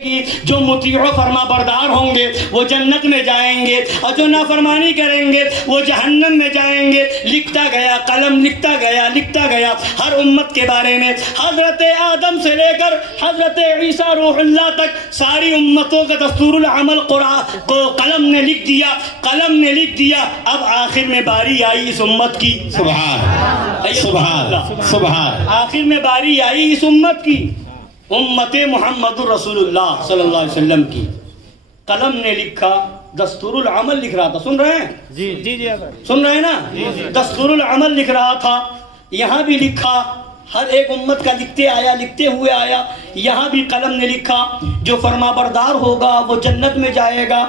جو مطیع و فرما بردار ہوں گے وہ جنت میں جائیں گے اور جو نافرمانی کریں گے وہ جہنم میں جائیں گے. لکھتا گیا قلم، لکھتا گیا ہر امت کے بارے میں. حضرت آدم سے لے کر حضرت عیسیٰ روح اللہ تک ساری امتوں کا دستور العمل قرآن کو قلم نے لکھ دیا. اب آخر میں باری آئی اس امت کی. سبحان. آخر میں باری آئی اس امت کی، امت محمد رسول اللہ صلی اللہ علیہ وسلم کی. قلم نے لکھا، دستور العمل لکھ رہا تھا. سن رہے ہیں؟ جی سن رہے ہیں نا؟ دستور العمل لکھ رہا تھا. یہاں بھی لکھا، ہر ایک امت کا لکھتے ہوئے آیا. یہاں بھی قلم نے لکھا، جو فرما بردار ہوگا وہ جنت میں جائے گا.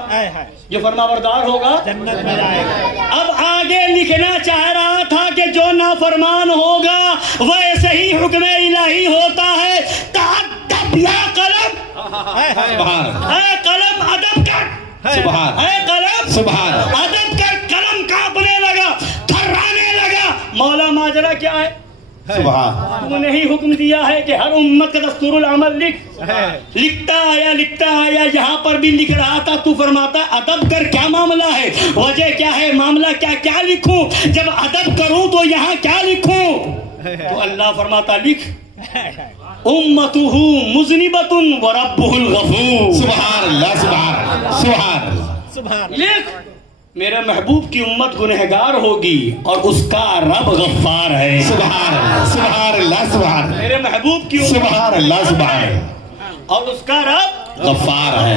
جو فرما بردار ہوگا جنت میں جائے گا. اب آگے لکھنا چاہ رہا تھا کہ جو نافرمان ہوگا ویسے ہی حکم الہی ہوتا ہے. تأدب یا قلم، اے قلم ادب کر، اے قلم ادب کر. قلم کانپنے لگا، تھرانے لگا. مولا ماجرا کیا ہے؟ تو نے ہی حکم دیا ہے کہ ہر امت کا دستور العمل لکھتا آیا. یہاں پر بھی لکھ رہا تھا، تو فرماتا ادب کر. کیا معاملہ ہے؟ وجہ کیا ہے؟ معاملہ کیا لکھوں؟ جب ادب کروں تو یہاں کیا لکھوں؟ تو اللہ فرماتا لکھ امتہ مذنبۃ وربہ الغفور. سبحان اللہ. لکھ میرے محبوب کی امت گنہگار ہوگی اور اس کا رب غفار ہے. سبحان اللہ. میرے محبوب کی امت اور اس کا رب غفار ہے.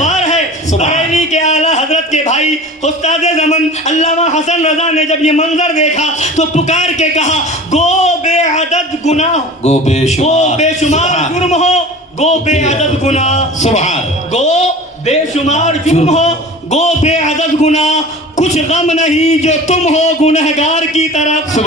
بریلی کے اعلیٰ حضرت کے بھائی استاد زمن علامہ حسن رضا نے جب یہ منظر دیکھا تو پکار کے کہا، گو بے عدد گناہ، گو بے شمار جرم ہو، گو بے عدد گناہ. گو بے شمار جرم ہو، گو بے عدد گناہ. کچھ غم نہیں جو تم ہو گنہگار کی طرف. کچھ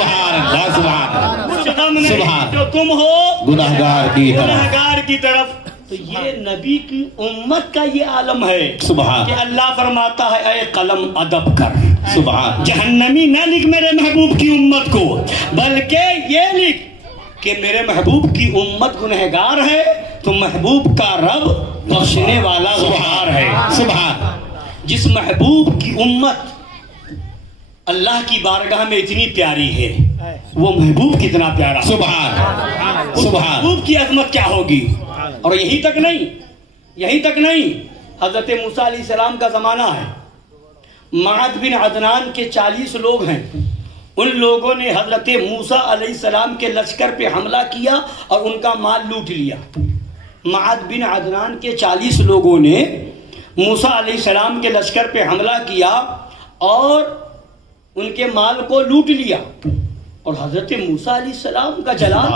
غم نہیں جو تم ہو گنہگار کی طرف. تو یہ نبی کی امت کا یہ عالم ہے کہ اللہ فرماتا ہے اے قلم ادب کر. جہنمی نہ لکھ میرے محبوب کی امت کو، بلکہ یہ لکھ کہ میرے محبوب کی امت گنہگار ہے تو محبوب کا رب بخشنے والا غفار ہے. جس محبوب کی امت اللہ کی بارگاہ میں اتنی پیاری ہے، وہ محبوب کتنا پیارا. محبوب کی عظمت کیا ہوگی. اور یہی تک نہیں، حضرت موسیٰ علیہ السلام کا زمانہ ہے. معد بن عدنان کے 40 لوگ ہیں. ان لوگوں نے حضرت موسیٰ علیہ السلام کے لشکر پہ حملہ کیا اور ان کا مال لوٹ لیا. معد بن عدنان کے 40 لوگوں نے موسیٰ علیہ السلام کے لشکر پہ حملہ کیا اور ان کے مال کو لوٹ لیا. اور حضرت موسیٰ علیہ السلام کا جلال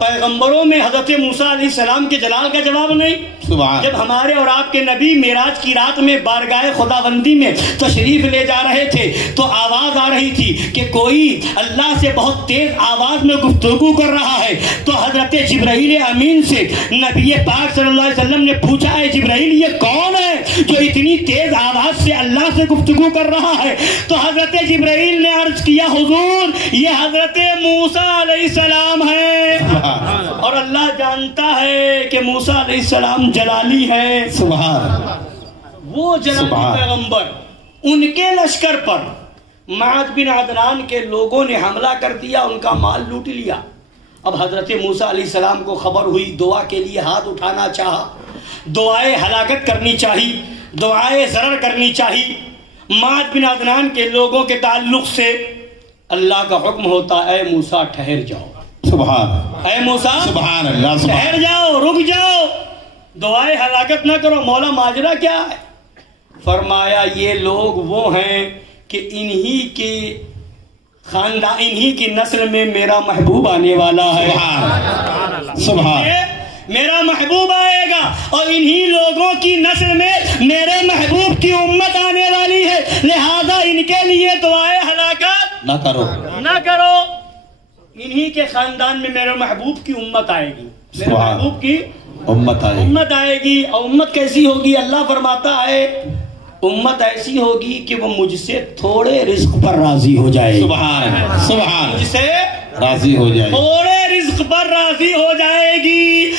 پیغمبروں میں حضرت موسیٰ علیہ السلام کے جلال کا جواب نہیں. جب ہمارے اور آپ کے نبی معراج کی رات میں بارگاہ خداوندی میں تشریف لے جا رہے تھے تو آواز آ رہی تھی کہ کوئی اللہ سے بہت تیز آواز میں گفتگو کر رہا ہے. تو حضرت جبرائیل امین سے نبی پاک صلی اللہ علیہ وسلم نے پوچھا، ہے جبرائیل یہ کون ہے جو اتنی تیز آواز سے اللہ سے گفتگو کر رہا ہے؟ تو حضرت جبرائیل نے عرض کیا، حضور یہ حضرت موسیٰ علیہ السلام ہے. اور اللہ جانتا ہے کہ موسیٰ علیہ السلام جلالی ہے. وہ جلالی پیغمبر، ان کے لشکر پر معد بن عدنان کے لوگوں نے حملہ کر دیا، ان کا مال لوٹ لیا. اب حضرت موسیٰ علیہ السلام کو خبر ہوئی، دعا کے لیے ہاتھ اٹھانا چاہا، دعائے ہلاکت کرنی چاہی، دعائے ضرر کرنی چاہی. معد بن عدنان کے لوگوں کے تعلق سے اللہ کا حکم ہوتا، اے موسیٰ ٹھہر جاؤ. اے موسیٰ ٹھہر جاؤ، رک جاؤ، دعائے ہلاکت نہ کرو. مولا ماجرا کیا ہے؟ فرمایا یہ لوگ وہ ہیں کہ انہی کے خاندان، انہی کی نسل میں میرا محبوب آنے والا ہے. میرا محبوب آئے گا اور انہی لوگوں کی نسل میں میرے محبوب کی امت آنے والی ہے، لہذا ان کے لیے دعائے ہلاکت نہ کرو. انہی کے خاندان میں میرے محبوب کی امت آئے گی، میرے محبوب کی امت آئے گی. اور امت کیسی ہوگی؟ اللہ فرماتا ہے امت ایسی ہوگی کہ وہ مجھ سے تھوڑے رزق پر راضی ہو جائے. مجھ سے راضی ہو جائے، تھوڑے رزق پر راضی ہو جائے گی.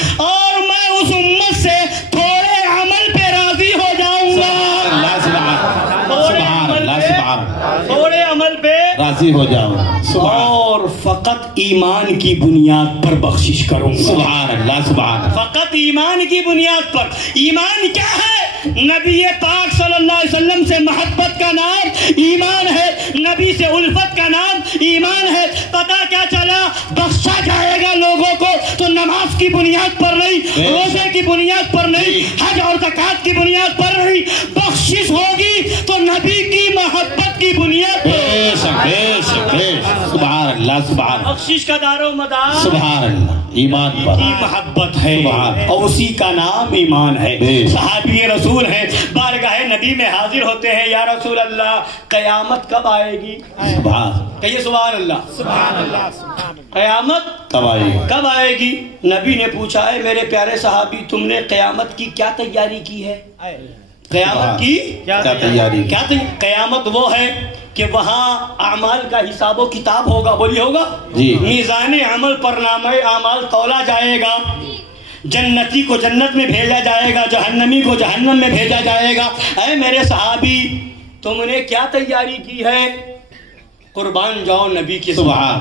راضی ہو جاؤں اور فقط ایمان کی بنیاد پر بخشش کروں گا. سبحان اللہ سبحان اللہ. فقط ایمان کی بنیاد پر. ایمان کیا ہے؟ نبی پاک صلی اللہ علیہ وسلم سے محبت کا نام ایمان ہے. نبی سے الفت کا نام ایمان ہے. پتہ کیا چلا؟ بخشا جائے گا لوگوں کو تو نماز کی بنیاد پر نہیں, روزے کی بنیاد پر نہیں, حج اور زکات کی بنیاد پر نہیں. بخشش ہوگی تو نبی کی محبت کی بنیاد پر. سبحان اللہ سبحان اللہ. بخشش کا دار و مدار سبحان اللہ ایمان پر کی محبت ہے اور اسی کا نام ایمان ہے. صحابی رسول ہیں, بارگاہ نبی میں حاضر ہوتے ہیں, یا رسول اللہ قیامت کب آئے گی؟ کہیے سبحان اللہ. سبحان اللہ. قیامت کب آئے گی؟ نبی نے پوچھا ہے میرے پیارے صحابی تم نے قیامت کی کیا تیاری کی ہے؟ قیامت کی کیا تیاری؟ قیامت وہ ہے کہ وہاں اعمال کا حساب و کتاب ہوگا. بولی ہوگا جی. میزان عمل پر نامہ اعمال تولا جائے گا. جنتی کو جنت میں بھیجا جائے گا, جہنمی کو جہنم میں بھیجا جائے گا. اے میرے صحابی تم نے کیا تیاری کی ہے؟ قربان جاؤ نبی کے. سبحان.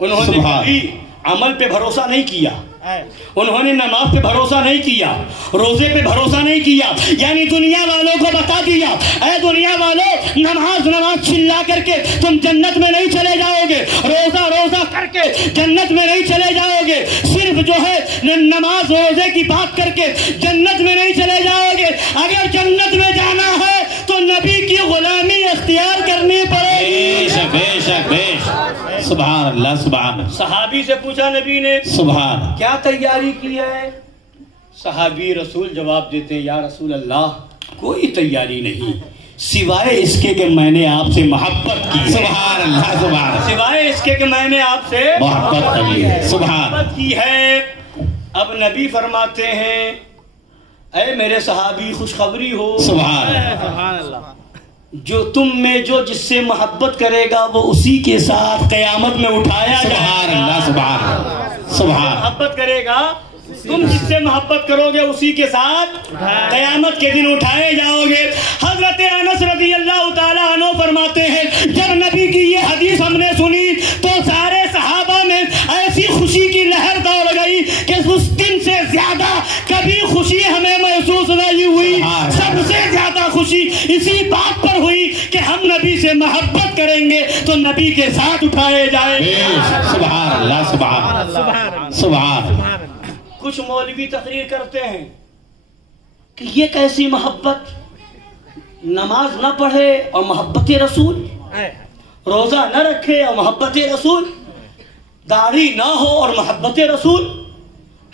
انہوں نے کبھی عمل پہ بھروسہ نہیں کیا, انہوں نے نماز پہ بھروسہ نہیں کیا, روزے پہ بھروسہ نہیں کیا. یعنی دنیا والوں کو بتا دیا اے دنیا والوں نماز چلا کر کے تم جنت میں نہیں چلے جاؤ گے, روزہ کر کے جنت میں نہیں چلے جاؤ گے, صرف جو ہے نماز روزے کی بات کر کے جنت میں نہیں چلے جاؤ گے. اگر جنت میں جانا ہے تو نبی کی غلامی اختیار کرنی پڑے گی. سبحان اللہ سبحان. صحابی سے پوچھا نبی نے سبحان کیا تیاری کی ہے؟ صحابی رسول جواب دیتے ہیں یا رسول اللہ کوئی تیاری نہیں سوائے اس کے کہ میں نے آپ سے محبت کی. سبحان اللہ سبحان. سوائے اس کے کہ میں نے آپ سے محبت کی ہے. اب نبی فرماتے ہیں اے میرے صحابی خوشخبری ہو. سبحان اللہ. جو تم میں جو جس سے محبت کرے گا وہ اسی کے ساتھ قیامت میں اٹھایا جائے گا. سبحان اللہ سبحان. سبحان. محبت کرے گا تم جس سے محبت کرو گے اسی کے ساتھ قیامت کے دن اٹھائے جاؤ گے. حضرت انس رضی اللہ تعالیٰ عنہ فرماتے ہیں جب نبی کی یہ حدیث ہم نے سنی تو سارے صحابہ میں ایسی خوشی کی لہر دوڑ گئی کہ اس دن سے زیادہ کبھی خوشی ہمیں محسوس نہیں ہوئی. سب سے زیادہ خوشی اسی بات پر ہوئی کہ ہم نبی سے محبت کریں گے تو نبی کے ساتھ اٹھائے جائیں گے. سبحان اللہ سبحان سبحان. کچھ مولوی تقریر کرتے ہیں کہ یہ کیسی محبت, نماز نہ پڑھے اور محبت رسول, روزہ نہ رکھے اور محبت رسول, داڑھی نہ ہو اور محبت رسول,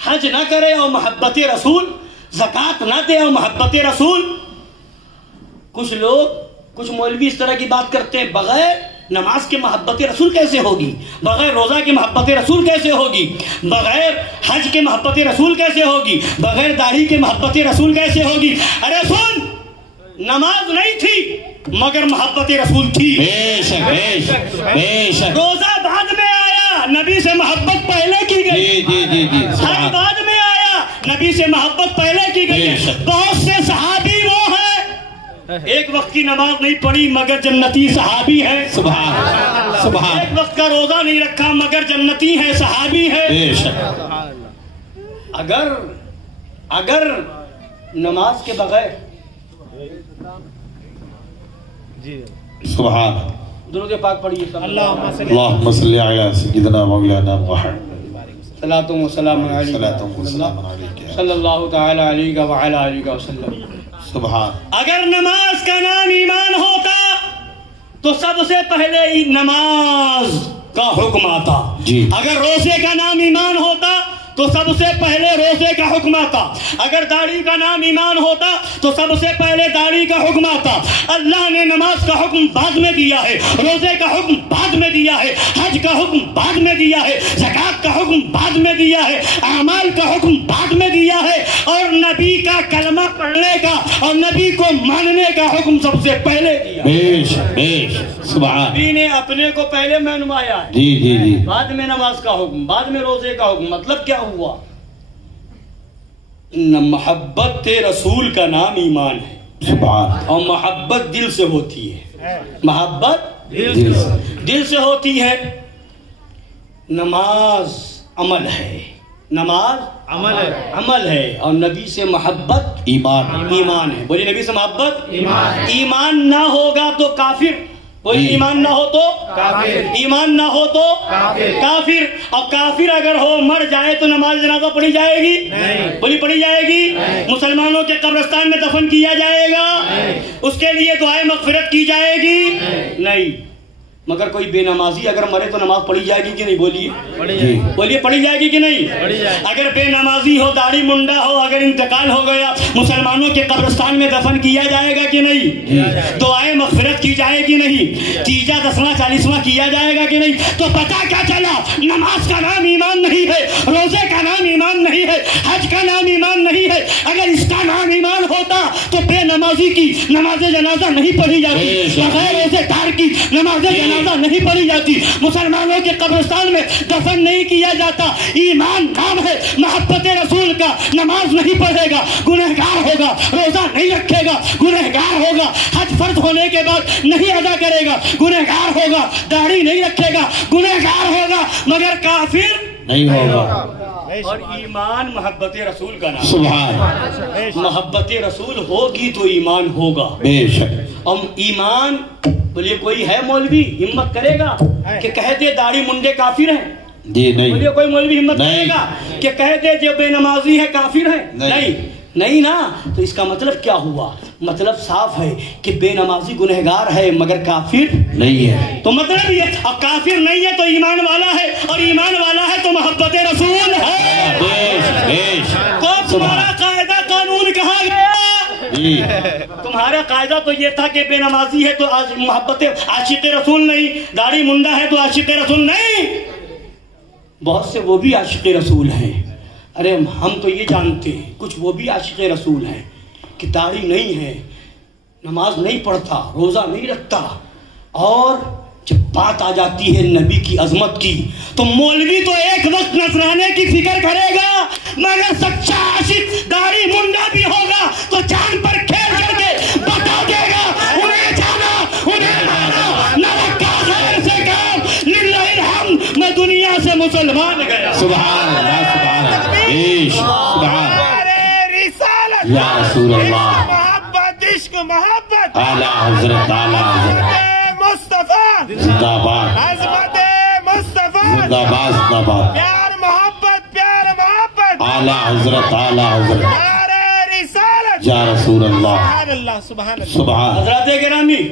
حج نہ کرے اور محبت رسول, زکوٰۃ نہ دے اور محبت رسول. کچھ مولوی اس طرح کی بات کرتے ہیں بغیر نماز کے محبت رسول کیسے ہوگی, بغیر روزہ کے محبت رسول کیسے ہوگی, بغیر حج کے محبت رسول کیسے ہوگی, بغیر داڑھی کے محبت رسول کیسے ہوگی. ارے سن, نماز نہیں تھی مگر محبت رسول تھی. روزہ بعد میں آیا, نبی سے محبت پہلے کی گئی. حج بعد میں آیا, نبی سے محبت پہلے کی گئی. بہت سے صحابی وہ ہیں ایک وقت کی نماز نہیں پڑھی مگر جنتی صحابی ہے. سبحان سبحان. ایک وقت کا روزہ نہیں رکھا مگر جنتی ہے, صحابی ہے. اگر نماز کے بغیر سبحان درود پاک پڑھیے اللہم صلی علی سیدنا مولانا محمد صلاۃ و سلام علیہ صلی اللہ تعالی علیہ وعلی آلہ وسلم. سبحان. اگر نماز کا نام ایمان ہوتا تو سب سے پہلے نماز کا حکم آتا. اگر روزے کا نام ایمان ہوتا تو سب سے پہلے روزے کا حکم آتا. اگر داڑھی کا نام ایمان ہوتا تو سب سے پہلے داڑھی کا حکم آتا. اللہ نے نماز کا حکم بعد میں دیا ہے, روزے کا حکم بعد میں دیا ہے, حج کا حکم بعد میں دیا ہے, زکوٰۃ کا حکم بعد میں دیا ہے, اعمال کا حکم بعد میں دیا ہے, اور نبی کا کلمہ پڑھنے کا اور نبی کو ماننے کا حکم سب سے پہلے دیا. نبی نے اپنے کو پہلے میں نمایا ہے, بعد میں نماز کا حکم, بعد میں روزے کا حکم. مطلب کیا ہوا؟ محبت رسول کا نام ایمان ہے. اور محبت دل سے ہوتی ہے, محبت دل سے ہوتی ہے. نماز عمل ہے, نماز عمل ہے, اور نبی سے محبت ایمان ہے. بولیے نبی سے محبت ایمان نہ ہوگا تو کافر. کوئی ایمان نہ ہو تو کافر, ایمان نہ ہو تو کافر. اور کافر اگر ہو مر جائے تو نماز جنازہ پڑھی جائے گی؟ بولی پڑھی جائے گی. مسلمانوں کے قبرستان میں دفن کیا جائے گا؟ اس کے لیے دعائے مغفرت کی جائے گی؟ نہیں. مگر کوئی بے نمازی اگر مرے تو نماز پڑھی جائے گی کہ نہیں؟ بولیے پڑھی جائے گی کہ نہیں؟ اگر بے نمازی ہو, داڑھی منڈا ہو, اگر انتقال ہو گیا, مسلمانوں کے قبرستان میں دفن کیا جائے گا کہ نہیں؟ دعائیں مغفرت کی جائے گی نہیں؟ تیجا دسواں چالیسواں کیا جائے گا کہ نہیں؟ تو پتہ کیا چلا؟ نماز کا نام ایمان نہیں ہے, روزے کا نام ایمان نہیں ہے, حج کا نام ایمان نہیں ہے. اگر اس کا نام ایمان ہوتا تو بے نمازی کی نماز جنازہ نہیں پڑھی جاتی, بغیر روزے دار کی نماز جنازہ نہیں پڑھی جاتی, مسلمانوں کے قبرستان میں دفن نہیں کیا جاتا. ایمان نام ہے محبت رسول کا. نماز نہیں پڑھے گا گنہگار ہوگا, روزہ نہیں رکھے گا گنہگار ہوگا, حج فرض ہونے کے بعد نہیں ادا کرے گا گنہگار ہوگا, داڑھی نہیں رکھے گا گنہگار ہوگا, مگر کافر نہیں ہوگا. اور ایمان محبت رسول کا نام. سبحان. محبت رسول ہوگی تو ایمان ہوگا. بے شک. ایمان بولیے کوئی ہے مولوی ہمت کرے گا کہ کہہ دے داڑھی منڈے کافر ہیں؟ بولیے کوئی مولوی ہمت کرے گا کہ کہہ دے جو بے نمازی ہے کافر ہے؟ نہیں نا. تو اس کا مطلب کیا ہوا؟ مطلب صاف ہے کہ بے نمازی گنہگار ہے مگر کافر نہیں ہے. تو مطلب یہ, اب کافر نہیں ہے تو ایمان والا ہے, اور ایمان والا ہے تو محبت رسول ہے. تو تمہارا قاعدہ قانون کہاں گیا؟ تمہارا قاعدہ تو یہ تھا کہ بے نمازی ہے تو محبت عاشق رسول نہیں, داڑھی منڈا ہے تو عاشق رسول نہیں. بہت سے وہ بھی عاشق رسول ہیں. ارے ہم تو یہ جانتے ہیں کچھ وہ بھی عاشق رسول ہیں کہ داڑھی نہیں ہے, نماز نہیں پڑھتا, روزہ نہیں رکھتا, اور جب بات آ جاتی ہے نبی کی عظمت کی تو مولوی تو ایک وقت نذرانے کی فکر کرے گا, مگر سچا عاشق داڑھی منڈا بھی ہوگا تو جان پر کھیل کر کے بتا دے گا انہیں جانا انہیں مانا, نہ رکھا خیر سے کام, للہ الحمد میں دنیا سے مسلمان گیا. سبحان اللہ, سبحان اللہ, سبحان رسالت یا رسول اللہ, محبت عشق محبت اعلیٰ حضرت, اعلیٰ حضرت مصطفیٰ زندہ باد, عظمت مصطفیٰ زندہ باد, زندہ باد, پیار محبت, پیار محبت اعلیٰ حضرت, اعلیٰ حضرت, رسالت یا رسول اللہ. سبحان اللہ, سبحان اللہ, سبحان. حضرات گرامی,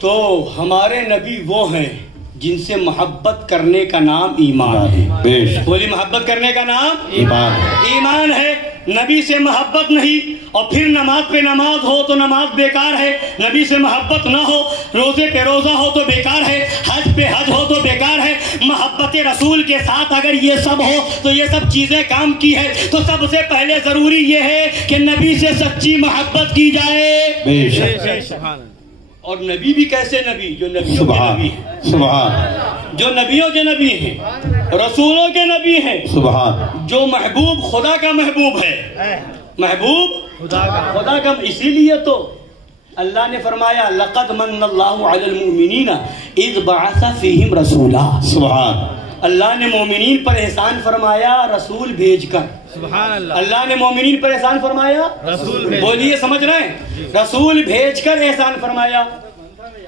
تو ہمارے نبی وہ ہیں جن سے محبت کرنے کا نام ایمان ہے. بولی محبت کرنے کا نام ایمان ہے. نبی سے محبت نہیں اور پھر نماز پہ نماز ہو تو نماز بیکار ہے, نبی سے محبت نہ ہو, روزے پہ روزہ ہو تو بیکار ہے, حج پہ حج ہو تو بیکار ہے. محبت رسول کے ساتھ اگر یہ سب ہو تو یہ سب چیزیں کام کی ہے. تو سب سے پہلے ضروری یہ ہے کہ نبی سے سچی محبت کی جائے. اور نبی بھی کیسے نبی؟ جو نبیوں کے نبی ہیں. سبحان. جو نبیوں کے نبی ہیں, رسولوں کے نبی ہیں. سبحان. جو محبوب خدا کا محبوب ہے, محبوب خدا کا. اسی لیے تو اللہ نے فرمایا لقد من اللہ علی المؤمنین اذ بعث فیہم رسولا. سبحان. اللہ نے مومنین پر احسان فرمایا رسول بھیج کر. سبحان اللہ. اللہ نے مومنین پر احسان فرمایا رسول بھیج. بولیے سمجھ رہے ہیں؟ رسول بھیج کر احسان فرمایا.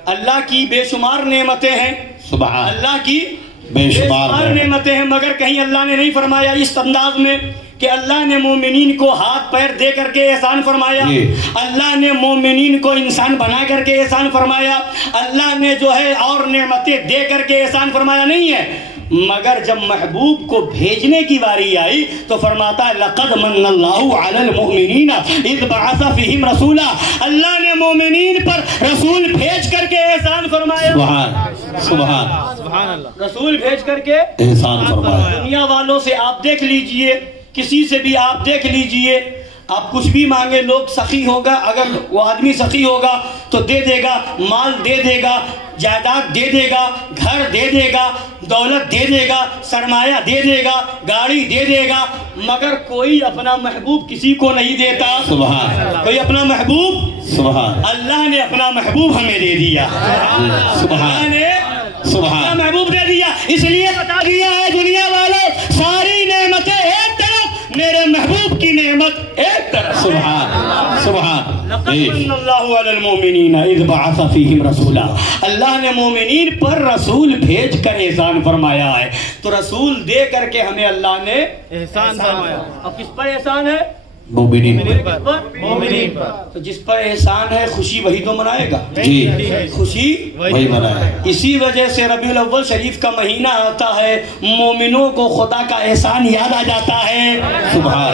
اللہ کی بے شمار نعمتیں ہیں. سبحان. اللہ کی بے شمار نعمتیں ہیں, مگر کہیں اللہ نے نہیں فرمایا اس انداز میں کہ اللہ نے مومنین کو ہاتھ پیر دے کر کے احسان فرمایا, اللہ نے مومنین کو انسان بنا کر کے احسان فرمایا, اللہ نے جو ہے اور نعمتیں دے کر کے احسان فرمایا نہیں ہے. مگر جب محبوب کو بھیجنے کی باری آئی تو فرماتا ہے لقد من اللہ علی المؤمنین اذ بعث فیہم رسولا. اللہ نے مومنین پر رسول بھیج کر کے احسان فرمایا. سبحان, سبحان, سبحان اللہ. رسول بھیج کر کے احسان فرمایا. دنیا والوں سے آپ دیکھ لیجئے, کسی سے بھی آپ دیکھ لیجئے, آپ کچھ بھی مانگے لوگ سخی ہوگا. اگر وہ آدمی سخی ہوگا تو دے دے گا, مال دے دے گا, جائیداد دے دے گا, گھر دے دے گا, دولت دے دے گا, سرمایہ دے دے گا, گاڑی دے دے گا, مگر کوئی اپنا محبوب کسی کو نہیں دیتا. سبحان. کوئی اپنا محبوب, سبحان, اللہ نے اپنا محبوب ہمیں دے دیا. سبحان نے اپنا محبوب دے دیا. اس لیے بتا دیا ہے دنیا والوں, ساری نعمتیں ایک طرف, میرے محبوب کی نعمت ایک طرف. سبحان سبحان. لقد من اللہ علی المؤمنین اذ بعث فیہم رسولا. اللہ نے مومنین پر رسول بھیج کر احسان فرمایا ہے. تو رسول دے کر کے ہمیں اللہ نے احسان فرمایا. اب کس پر احسان ہے؟ مومنین پر. تو جس پر احسان ہے خوشی وہی تو منائے گا. جی, خوشی وہی منائے. اسی وجہ سے ربیع الاول شریف کا مہینہ آتا ہے, مومنوں کو خدا کا احسان یاد آ جاتا ہے.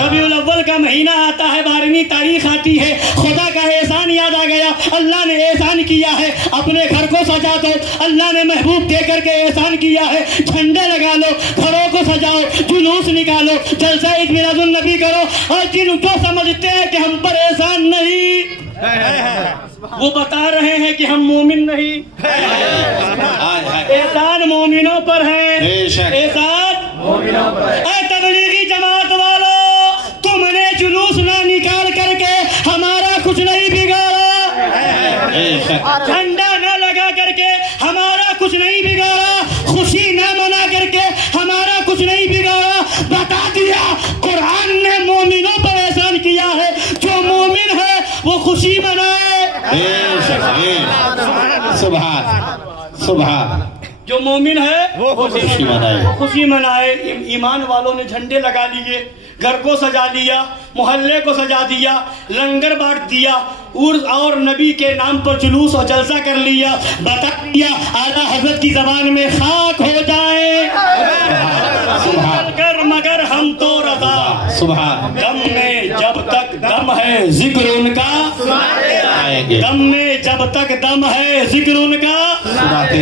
ربیع الاول کا مہینہ آتا ہے, 12ویں تاریخ آتی ہے, خدا کا احسان یاد آ گیا. اللہ نے احسان کیا ہے, اپنے گھر کو سجا دو. اللہ نے محبوب دے کر کے احسان کیا ہے, جھنڈے لگا لو, گھروں کو سجاؤ, جلوس نکالو, جلسہ عید میلاد النبی کرو. اور جن جو سمجھتے ہیں کہ ہم پر احسان نہیں, وہ بتا رہے ہیں کہ ہم مومن نہیں. احسان مومنوں پر ہے, احسان مومنوں پر. اے تبلیغی جماعت والو, تم نے جلوس نہ نکال کر کے ہمارا کچھ نہیں بگاڑا, جھنڈا نہ لگا کر کے ہمارا کچھ نہیں بگاڑا, خوشی نہ منا کر کے ہمارا کچھ نہیں بگاڑا. بتا دیا قرآن نے مومنوں پر احسان کیا ہے. جو مومن ہے وہ خوشی منائے. سبحان سبحان. جو مومن ہے وہ خوشی منائے. ایمان والوں نے جھنڈے لگا لیے, گھر کو سجا لیا, محلے کو سجا دیا, لنگر بانٹ دیا, اور نبی کے نام پر جلوس اور جلسہ کر لیا. بتا دیا اعلیٰ حضرت کی زبان میں خاک ہو جائے کر مگر ہم تو رضا. سبحان. دم میں جب تک دم ہے ذکر ان کا, دم میں جب تک دم ہے ذکر ان کا سناتے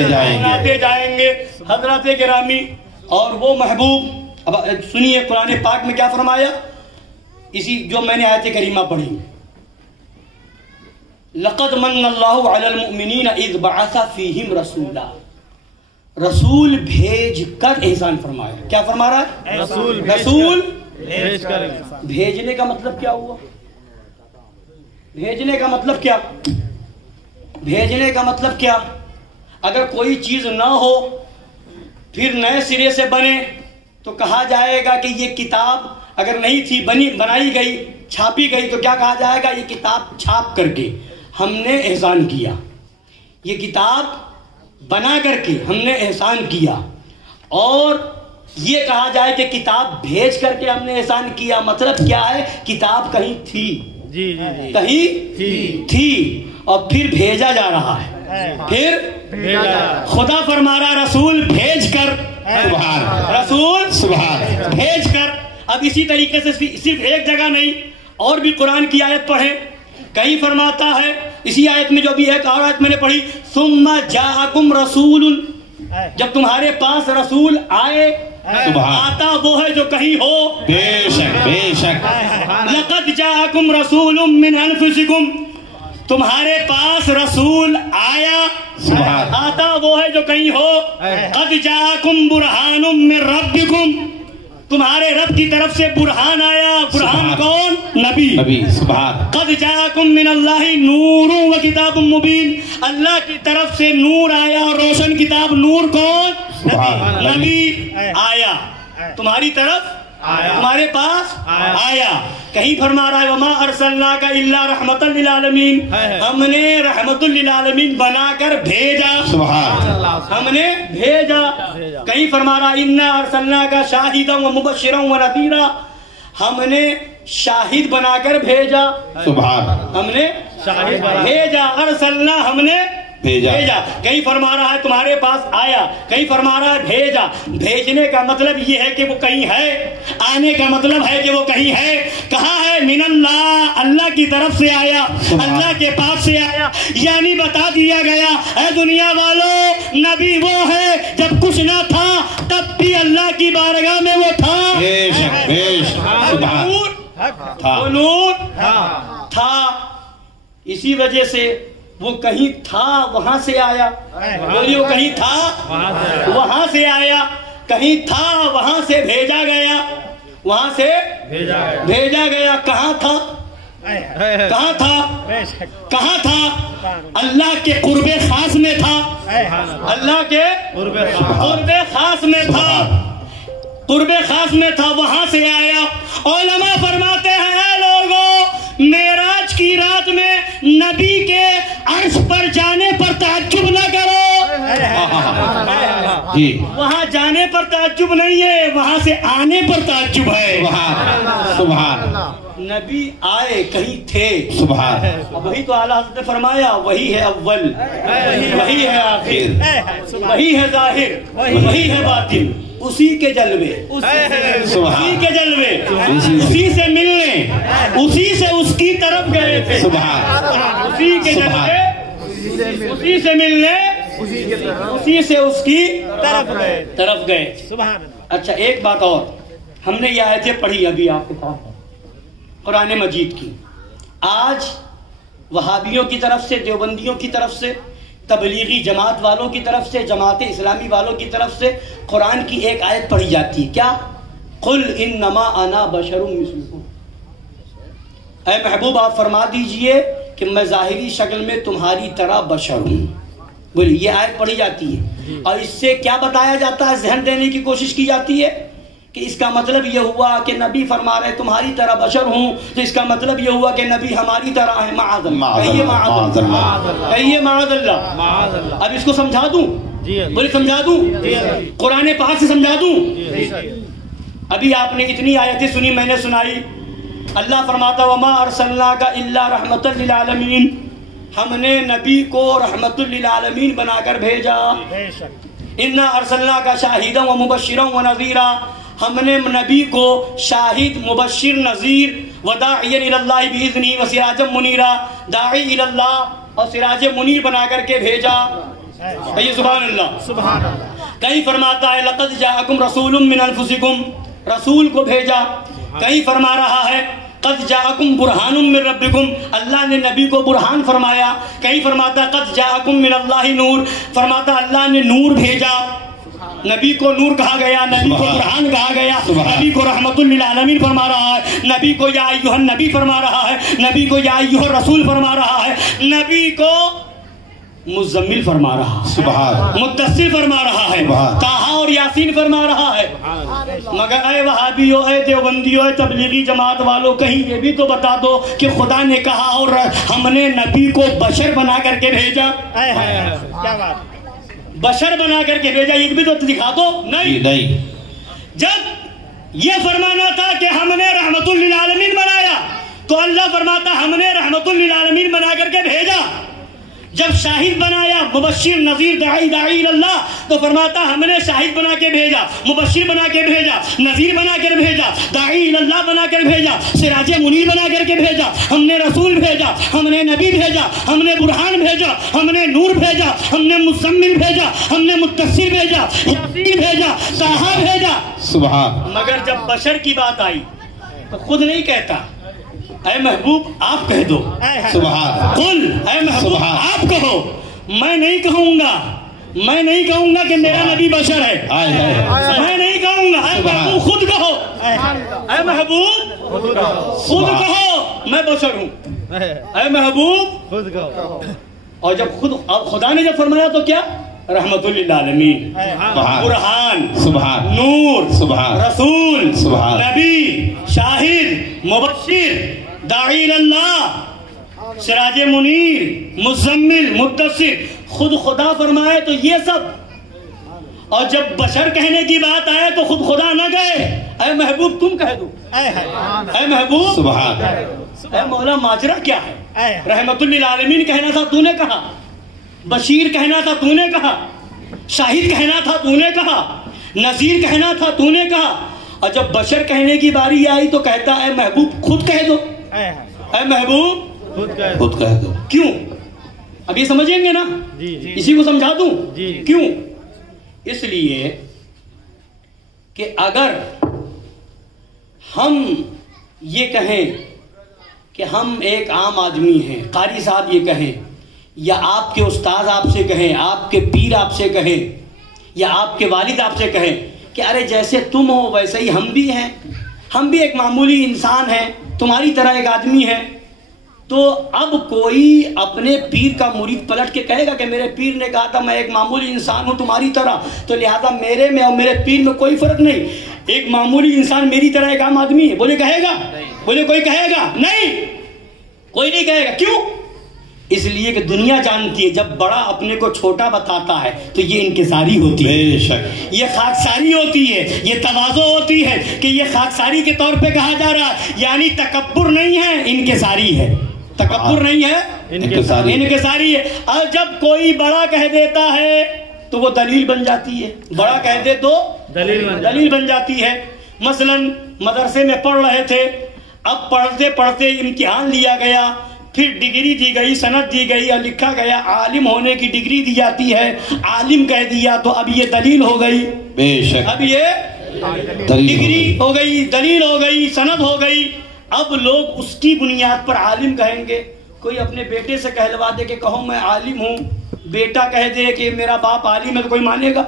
جائیں گے. حضرات گرامی, اور وہ محبوب, اب سنیے قرآن پاک میں کیا فرمایا, اسی جو میں نے آیت کریمہ پڑھی, لقد من اللہ علی المؤمنین اذ بعث فیہم رسولا. رسول بھیج کر احسان فرمایا. کیا فرما رہا ہے؟ رسول بھیج کر. بھیجنے کا مطلب کیا ہوا؟ بھیجنے کا مطلب کیا؟ بھیجنے کا مطلب کیا؟ اگر کوئی چیز نہ ہو پھر نئے سرے سے بنے تو کہا جائے گا کہ یہ کتاب اگر نہیں تھی, بنائی گئی, چھاپی گئی, تو کیا کہا جائے گا؟ یہ کتاب چھاپ کر کے ہم نے احسان کیا. یہ کتاب بنا کر کے ہم نے احسان کیا. اور یہ کہا جائے کہ کتاب بھیج کر کے ہم نے احسان کیا, مطلب کیا ہے؟ کتاب کہیں تھی, کہیں تھی اور پھر بھیجا جا رہا ہے. پھر خدا فرما رہا رسول بھیج کر. رسول سبحان بھیج کر. اب اسی طریقے سے صرف ایک جگہ نہیں, اور بھی قرآن کی آیت پڑھیں, کہیں فرماتا ہے اسی آیت میں, جو بھی ایک اور آیت میں نے پڑھی, ثم جاءکم رسول, جب تمہارے پاس رسول آئے, آتا وہ ہے جو کہیں ہو. بے شک بے شک. لقد جاءکم رسول من انفسکم, تمہارے پاس رسول آیا, آتا وہ ہے جو کہیں ہو. قد جاءکم برہان من ربکم, تمہارے رب کی طرف سے برہان آیا. برہان کون؟ نبی. قد جاءکم من اللہ نور و کتاب مبین, اللہ کی طرف سے نور آیا, روشن کتاب. نور کون؟ نبی آیا تمہاری طرف, تمہارے پاس آیا. کہیں فرما رہا ہے وما ارسلناک الا رحمتا للعالمین, ہم نے رحمت للعالمین بنا کر بھیجا. ہم نے بھیجا. کہیں فرما رہا انا ارسلناک شاہدا ومبشرا ونذیرا, ہم نے شاہد بنا کر بھیجا. ہم نے بھیجا. ارسلنا ہم نے بھیجا. کہیں فرما رہا ہے تمہارے پاس آیا, کہیں فرما رہا ہے بھیجا. بھیجنے کا مطلب یہ ہے کہ وہ کہیں ہے, آنے کا مطلب ہے کہ وہ کہیں ہے. کہاں ہے؟ من اللہ, اللہ کی طرف سے آیا, اللہ کے پاس سے آیا. یعنی بتا دیا گیا اے دنیا والوں, نبی وہ ہے جب کچھ نہ تھا تب بھی اللہ کی بارگاہ میں وہ تھا. نور تھا. اسی وجہ سے وہ کہیں تھا وہاں سے آیا. بولیے وہ کہیں تھا وہاں سے آیا, کہیں تھا وہاں سے بھیجا گیا, وہاں سے بھیجا گیا. کہاں تھا؟ کہاں تھا؟ کہاں تھا؟ اللہ کے قرب خاص میں تھا. اللہ کے قرب خاص میں تھا, قرب خاص میں تھا, وہاں سے آیا. علماء فرماتے ہیں اے لوگوں, معراج کی رات میں نبی کے عرش پر جانے پر تعجب نہ کرو. وہاں جانے پر تعجب نہیں ہے, وہاں سے آنے پر تعجب ہے. سبحان اللہ. نبی آئے کہیں تھے, سبحان. وہی تو اعلیٰ حضرت نے فرمایا وہی ہے اول, وہی ہے آخر, وہی ہے ظاہر, وہی ہے باطن. اسی کے جلوے, اسی کے جلوے, اسی سے ملنے, اسی سے اس کی طرف گئے تھے. اسی کے جلوے, اسی سے ملنے, اسی سے اس کی طرف گئے. اچھا ایک بات اور, ہم نے یہ آیتیں پڑھی ابھی آپ کے پاس قرآن مجید کی. آج وہابیوں کی طرف سے, دیوبندیوں کی طرف سے, تبلیغی جماعت والوں کی طرف سے, جماعت اسلامی والوں کی طرف سے قرآن کی ایک آیت پڑھی جاتی ہے. کیا؟ قل انما انا بشر مثلکم. اے محبوب آپ فرما دیجئے کہ میں ظاہری شکل میں تمہاری طرح بشر ہوں. بولی یہ آیت پڑھی جاتی ہے, اور اس سے کیا بتایا جاتا ہے, ذہن دینے کی کوشش کی جاتی ہے کہ اس کا مطلب یہ ہوا کہ نبی فرما رہے تمہاری طرح بشر ہوں, تو اس کا مطلب یہ ہوا کہ نبی ہماری طرح ہے. معاذ اللہ, کہیے معاذ اللہ, کہیے معاذ اللہ. اب اس کو سمجھا دوں, بولے سمجھا دوں, قرآن پاک سے سمجھا دوں. ابھی آپ نے اتنی آیتیں سنی, میں نے سنائی. اللہ فرماتا وما ارسلناک الا رحمۃ للعالمین, ہم نے نبی کو رحمت للعالمین بنا کر بھیجا. انا ارسلناک شاہدا ومبشرا ونذیرا, ہم نے نبی کو شاہد, مبشر, نذیر, وداعیا الی اللہ باذنہ وسراجا منیرا, داعی الی اللہ اور سراج منیر بنا کر کے بھیجا. کہیے سبحان اللہ. سبحان اللہ. کہیں فرماتا ہے لقد جاءکم رسول من انفسکم, رسول کو بھیجا. کہیں فرما رہا ہے قد جاءکم برہان من ربکم, اللہ نے نبی کو برہان فرمایا. کہیں فرماتا قد جاءکم من اللہ نور, فرماتا اللہ نے نور بھیجا. نبی کو نور کہا گیا, نبی کو برہان کہا گیا, نبی کو رحمت للعالمین فرما رہا ہے, نبی کو یا ایھا النبی فرما رہا ہے, نبی کو یا ایھا الرسول فرما رہا ہے, نبی کو مزمل فرما رہا ہے, مدثر فرما رہا ہے, طٰہٰ اور یاسین فرما رہا ہے. مگر اے وہابیو, اے دیوبندیو, اے تبلیغی جماعت والوں, کہیں یہ بھی تو بتا دو کہ خدا نے کہا اور ہم نے نبی کو بشر بنا کر کے بھیجا. کیا بات, بشر بنا کر کے بھیجا, یہ بھی تو دکھا دو. نہیں. جب یہ فرمانا تھا کہ ہم نے رحمت للعالمین بنایا, تو اللہ فرماتا ہم نے رحمت للعالمین بنا کر کے بھیجا. جب شاہد بنایا, مبشر, نذیر, داعی اللہ, تو فرماتا ہم نے شاہد بنا کے بھیجا, مبشر بنا کے بھیجا, نذیر بنا کر بھیجا, داعی اللہ بنا کر بھیجا, سراج منیر بنا کر کے بھیجا. ہم نے رسول بھیجا, ہم نے نبی بھیجا, ہم نے برہان بھیجا, ہم نے نور بھیجا, ہم نے مزمل بھیجا, ہم نے مدثر بھیجا, یاسین بھیجا, طٰہٰ بھیجا. سبحان. مگر جب بشر کی بات آئی تو خود نہیں کہتا, اے محبوب آپ کہہ دو. سبحان. قل, اے محبوب آپ کہو, میں نہیں کہوں گا, میں نہیں کہوں گا کہ میرا نبی بشر ہے, میں نہیں کہوں گا. اے محبوب خود کہو, اے محبوب خود کہو میں بشر ہوں. اے محبوب خود کہو. اور جب خود خدا نے جب فرمایا تو کیا, رحمت للعالمین, برہان, سبحان, نور, سبحان, رسول, سبحان, نبی, شاہد, مبشر, داعی اللہ, سراج منیر, مزمل, مدثر, خود خدا فرمائے تو یہ سب. اور جب بشر کہنے کی بات آئے تو خود خدا نہ گئے, اے محبوب تم کہہ دو. اے محبوب, سبحان. اے مولا ماجرا کیا ہے, رحمت للعالمین کہنا تھا تو نے کہا, بشیر کہنا تھا تو نے کہا, شاہد کہنا تھا تو نے کہا, نذیر کہنا تھا تو نے کہا, اور جب بشر کہنے کی باری آئی تو کہتا اے محبوب خود کہہ دو. اے محبوب خود کہہ دو. کیوں؟ اب یہ سمجھیں گے نا, اسی کو سمجھا دوں. کیوں؟ اس لیے کہ اگر ہم یہ کہیں کہ ہم ایک عام آدمی ہیں, قاری صاحب یہ کہیں یا آپ کے استاد آپ سے کہیں, آپ کے پیر آپ سے کہیں, یا آپ کے والد آپ سے کہیں کہ ارے جیسے تم ہو ویسے ہی ہم بھی ہیں, ہم بھی ایک معمولی انسان ہیں, تمہاری طرح ایک آدمی ہے, تو اب کوئی اپنے پیر کا مرید پلٹ کے کہے گا کہ میرے پیر نے کہا تھا میں ایک معمولی انسان ہوں تمہاری طرح, تو لہذا میرے میں اور میرے پیر میں کوئی فرق نہیں, ایک معمولی انسان میری طرح ایک عام آدمی ہے, بولے کہے گا؟ بولے کوئی کہے گا؟ نہیں, کوئی نہیں کہے گا. کیوں؟ اس لیے کہ دنیا جانتی ہے جب بڑا اپنے کو چھوٹا بتاتا ہے تو یہ انکساری ہوتی ہے, بے شک, یہ خاکساری ہوتی ہے, یہ تواضع ہوتی ہے کہ یہ خاکساری کے طور پہ کہا جا رہا ہے, یعنی تکبر نہیں ہے, انکساری ہے. تکبر نہیں ہے, انکساری ہے. اور جب کوئی بڑا کہہ دیتا ہے تو وہ دلیل بن جاتی ہے, بڑا کہہ دے تو دلیل بن جاتی ہے. مثلا مدرسے میں پڑھ رہے تھے, اب پڑھتے پڑھتے امتحان لیا گیا, پھر ڈگری دی گئی, سند دی گئی اور لکھا گیا عالم ہونے کی ڈگری دی جاتی ہے, عالم کہہ دیا تو اب یہ دلیل ہو گئی. بے شک, اب یہ ڈگری ہو گئی, دلیل ہو گئی, سند ہو گئی. اب لوگ اس کی بنیاد پر عالم کہیں گے. کوئی اپنے بیٹے سے کہلوا دے کہ کہو میں عالم ہوں, بیٹا کہہ دے کہ میرا باپ عالم ہے, تو کوئی مانے گا؟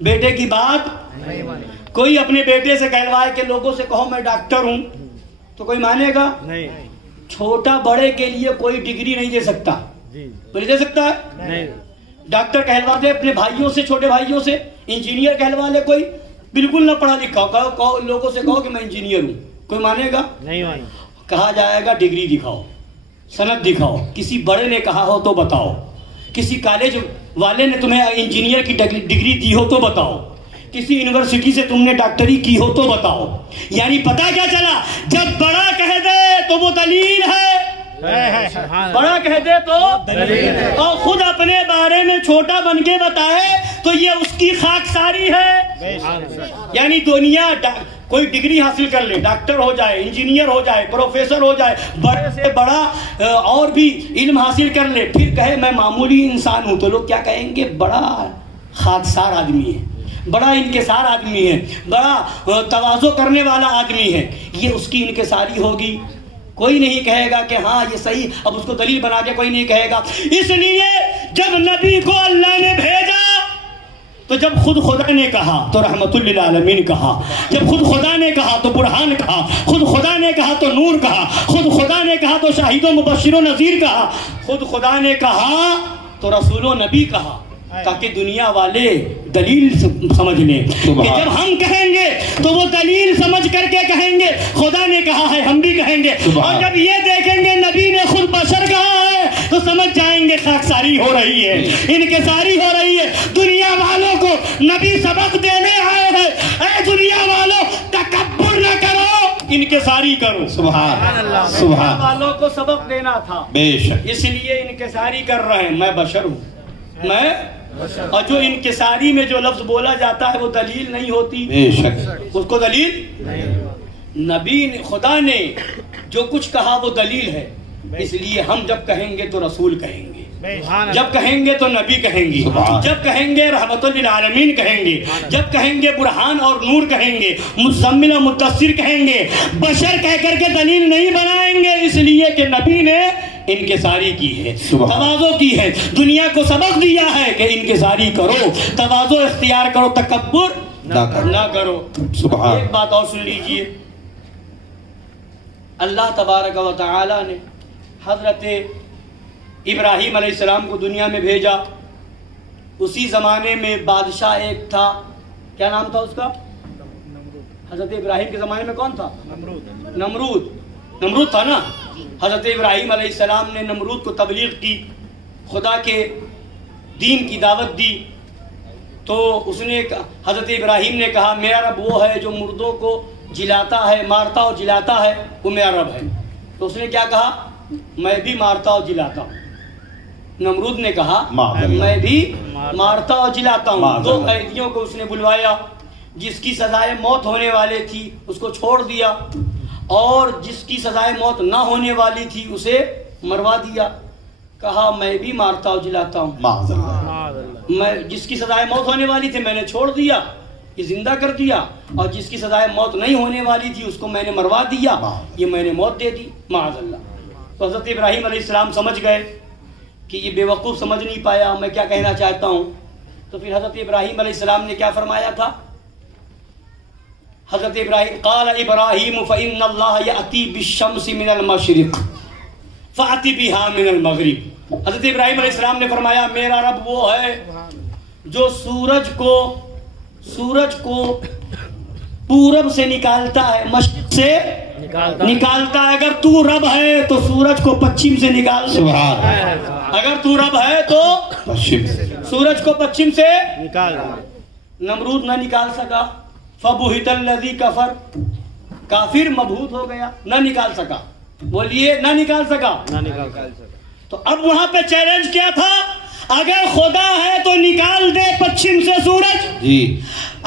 بیٹے کی بات کوئی اپنے بیٹے سے کہلوائے کہ لوگوں سے کہو میں ڈاکٹر ہوں, تو کوئی مانے گا؟ چھوٹا بڑے کے لیے کوئی ڈگری نہیں دے سکتا, کوئی دے سکتا ہے؟ ڈاکٹر کہلوا دے اپنے بھائیوں سے, چھوٹے بھائیوں سے, انجینئر کہلوا لے کوئی بالکل نہ پڑھا لکھا ہو, لوگوں سے کہو کہ میں انجینئر ہوں, کوئی مانے گا؟ نہیں. کہا جائے گا ڈگری دکھاؤ, سند دکھاؤ. کسی بڑے نے کہا ہو تو بتاؤ, کسی کالج والے نے تمہیں انجینئر کی ڈگری دی ہو تو بتاؤ, کسی یونیورسٹی سے تم نے ڈاکٹری کی ہو تو بتاؤ. یعنی پتا کیا چلا, جب بڑا کہہ دے تو وہ دلیل ہے, بڑا کہہ دے تو اور خود اپنے بارے میں چھوٹا بن کے بتائے تو یہ اس کی خاکساری ہے. یعنی دنیا کوئی ڈگری حاصل کر لے, ڈاکٹر ہو جائے, انجینئر ہو جائے, پروفیسر ہو جائے, بڑے سے بڑا اور بھی علم حاصل کر لے, پھر کہے میں معمولی انسان ہوں, تو لوگ کیا کہیں گے؟ بڑا خاکسار آدمی ہے, بڑا انکسار آدمی ہے, بڑا تواضع کرنے والا آدمی ہے. یہ اس کی انکساری ہوگی. کوئی نہیں کہے گا کہ ہاں یہ صحیح, اب اس کو دلیل بنا کے کوئی نہیں کہے گا. اس لیے جب نبی کو اللہ نے بھیجا تو جب خود خدا نے کہا تو رحمت للعالمین کہا, جب خود خدا نے کہا تو برہان کہا, خود خدا نے کہا تو نور کہا, خود خدا نے کہا تو شاہد و مبشر و نذیر کہا, خود خدا نے کہا تو رسول و نبی کہا, تاکہ دنیا والے دلیل سمجھ لیں کہ جب ہم کہیں گے تو وہ دلیل سمجھ کر کے کہیں گے خدا نے کہا ہے, ہم بھی کہیں گے. اور جب یہ دیکھیں گے نبی نے خود بشر کہا ہے تو سمجھ جائیں گے خاکساری ہو رہی ہے, انکساری ہو رہی ہے. دنیا والوں کو نبی سبق دینے آئے ہیں, اے دنیا والوں تکبر نہ کرو, انکساری کرو. سبحان اللہ, سبحان والوں کو سبق دینا تھا, بے شک, اس لیے انکساری کر رہے ہیں. میں بشر ہوں, میں, اور جو انکساری میں جو لفظ بولا جاتا ہے وہ دلیل نہیں ہوتی, بے شک, اس کو دلیل نبی نے, خدا نے جو کچھ کہا وہ دلیل ہے. اس لیے ہم جب کہیں گے تو رسول کہیں گے, جب کہیں گے تو نبی کہیں گے, جب کہیں گے رحمت للعالمین کہیں گے, جب کہیں گے برہان اور نور کہیں گے, مزمل و مدثر کہیں گے. بشر کہہ کر کے دلیل نہیں بنائیں گے, اس لیے کہ نبی نے انکساری کی ہے, تواضع کی ہے, دنیا کو سبق دیا ہے کہ انکساری کرو, تواضع اختیار کرو, تکبر نہ کرو. ایک بات اور سن لیجئے, اللہ تبارک و تعالی نے حضرت ابراہیم علیہ السلام کو دنیا میں بھیجا. اسی زمانے میں بادشاہ ایک تھا, کیا نام تھا اس کا؟ حضرت ابراہیم کے زمانے میں کون تھا؟ نمرود تھا نا. حضرت ابراہیم علیہ السلام نے نمرود کو تبلیغ کی, خدا کے دین کی دعوت دی. تو اس نے, حضرت ابراہیم نے کہا میرا رب وہ ہے جو مردوں کو جلاتا ہے, مارتا اور جلاتا ہے, وہ میرا رب ہے. تو اس نے کیا کہا؟ میں بھی مارتا اور جلاتا ہوں. نمرود نے کہا میں بھی مارتا اور جلاتا ہوں. دو قیدیوں کو اس نے بلوایا, جس کی سزائے موت ہونے والی تھی اس کو چھوڑ دیا, اور جس کی سزائے موت نہ ہونے والی تھی اسے مروا دیا. کہا میں بھی مارتا اور جلاتا ہوں, میں جس کی سزائے موت ہونے والی تھی میں نے چھوڑ دیا, یہ زندہ کر دیا, اور جس کی سزائے موت نہیں ہونے والی تھی اس کو میں نے مروا دیا, یہ میں نے موت دے دی, معاذ اللہ. تو حضرت ابراہیم علیہ السلام سمجھ گئے کہ یہ بیوقوف سمجھ نہیں پایا میں کیا کہنا چاہتا ہوں، تو پھر حضرت ابراہیم علیہ السلام نے کیا فرمایا تھا؟ حضرت ابراہیم قال ابراہیم فإن اللہ یأتی بالشمس من المشرق فأتی بها من المغرب۔ حضرت ابراہیم علیہ السلام نے فرمایا میرا رب وہ ہے جو سورج کو پورب سے نکالتا ہے، مشرق سے نکالتا ہے۔ اگر تو رب ہے تو سورج کو پچھم سے نکال دے، اگر تو رب ہے تو سورج کو پچھم سے نکال۔ نمرود نہ نکال سکا، فبہت الذی کفر، کافر مبہوت ہو گیا، نہ نکال سکا، بولیے نہ نکال سکا۔ تو اب وہاں پہ چیلنج کیا تھا؟ اگر خدا ہے تو نکال دے پچھم سے سورج۔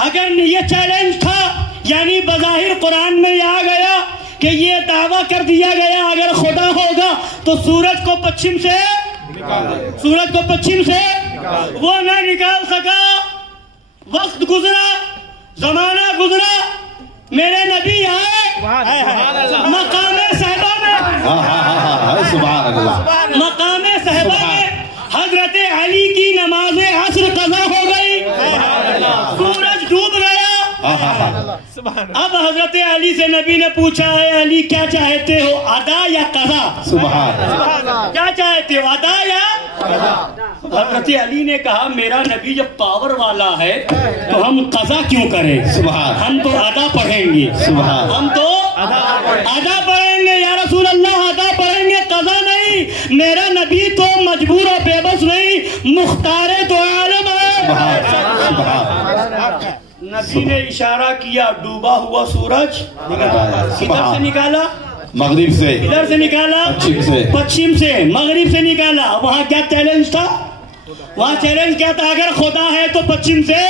اگر یہ چیلنج تھا، یعنی بظاہر قرآن میں یہ آ گیا کہ یہ دعویٰ کر دیا گیا اگر خدا ہوگا تو سورج کو پچھم سے وہ نہ نکال سکا۔ وقت گزرا، زمانہ گزرا، میرے نبی آئے مقام صحبہ میں حضرت علی کی نماز عصر قضا ہو گئی، سورج ڈوب گیا۔ اب حضرت علی سے نبی نے پوچھا ہے علی کیا چاہتے ہو، ادا یا قضا؟ کیا چاہتے ہو، ادا یا قضا؟ حضرت علی نے کہا میرا نبی جب پاور والا ہے تو ہم قضا کیوں کریں، ہم تو ادا پڑھیں گے، ہم تو ادا پڑھیں گے یا رسول اللہ، ادا پڑھیں گے قضا نہیں۔ میرا نبی تو مجبور و بے بس نہیں، مختار تو عالم ہے۔ نبی نے اشارہ کیا، ڈوبا ہوا سورج کدھر سے نکالا؟ مغرب سے۔ ادھر سے نکالا؟ پچھم سے۔ مغرب سے نکالا۔ وہاں کیا چیلنج تھا؟ وہاں چیلنج کیا تھا؟ اگر خدا ہے تو پچھم سے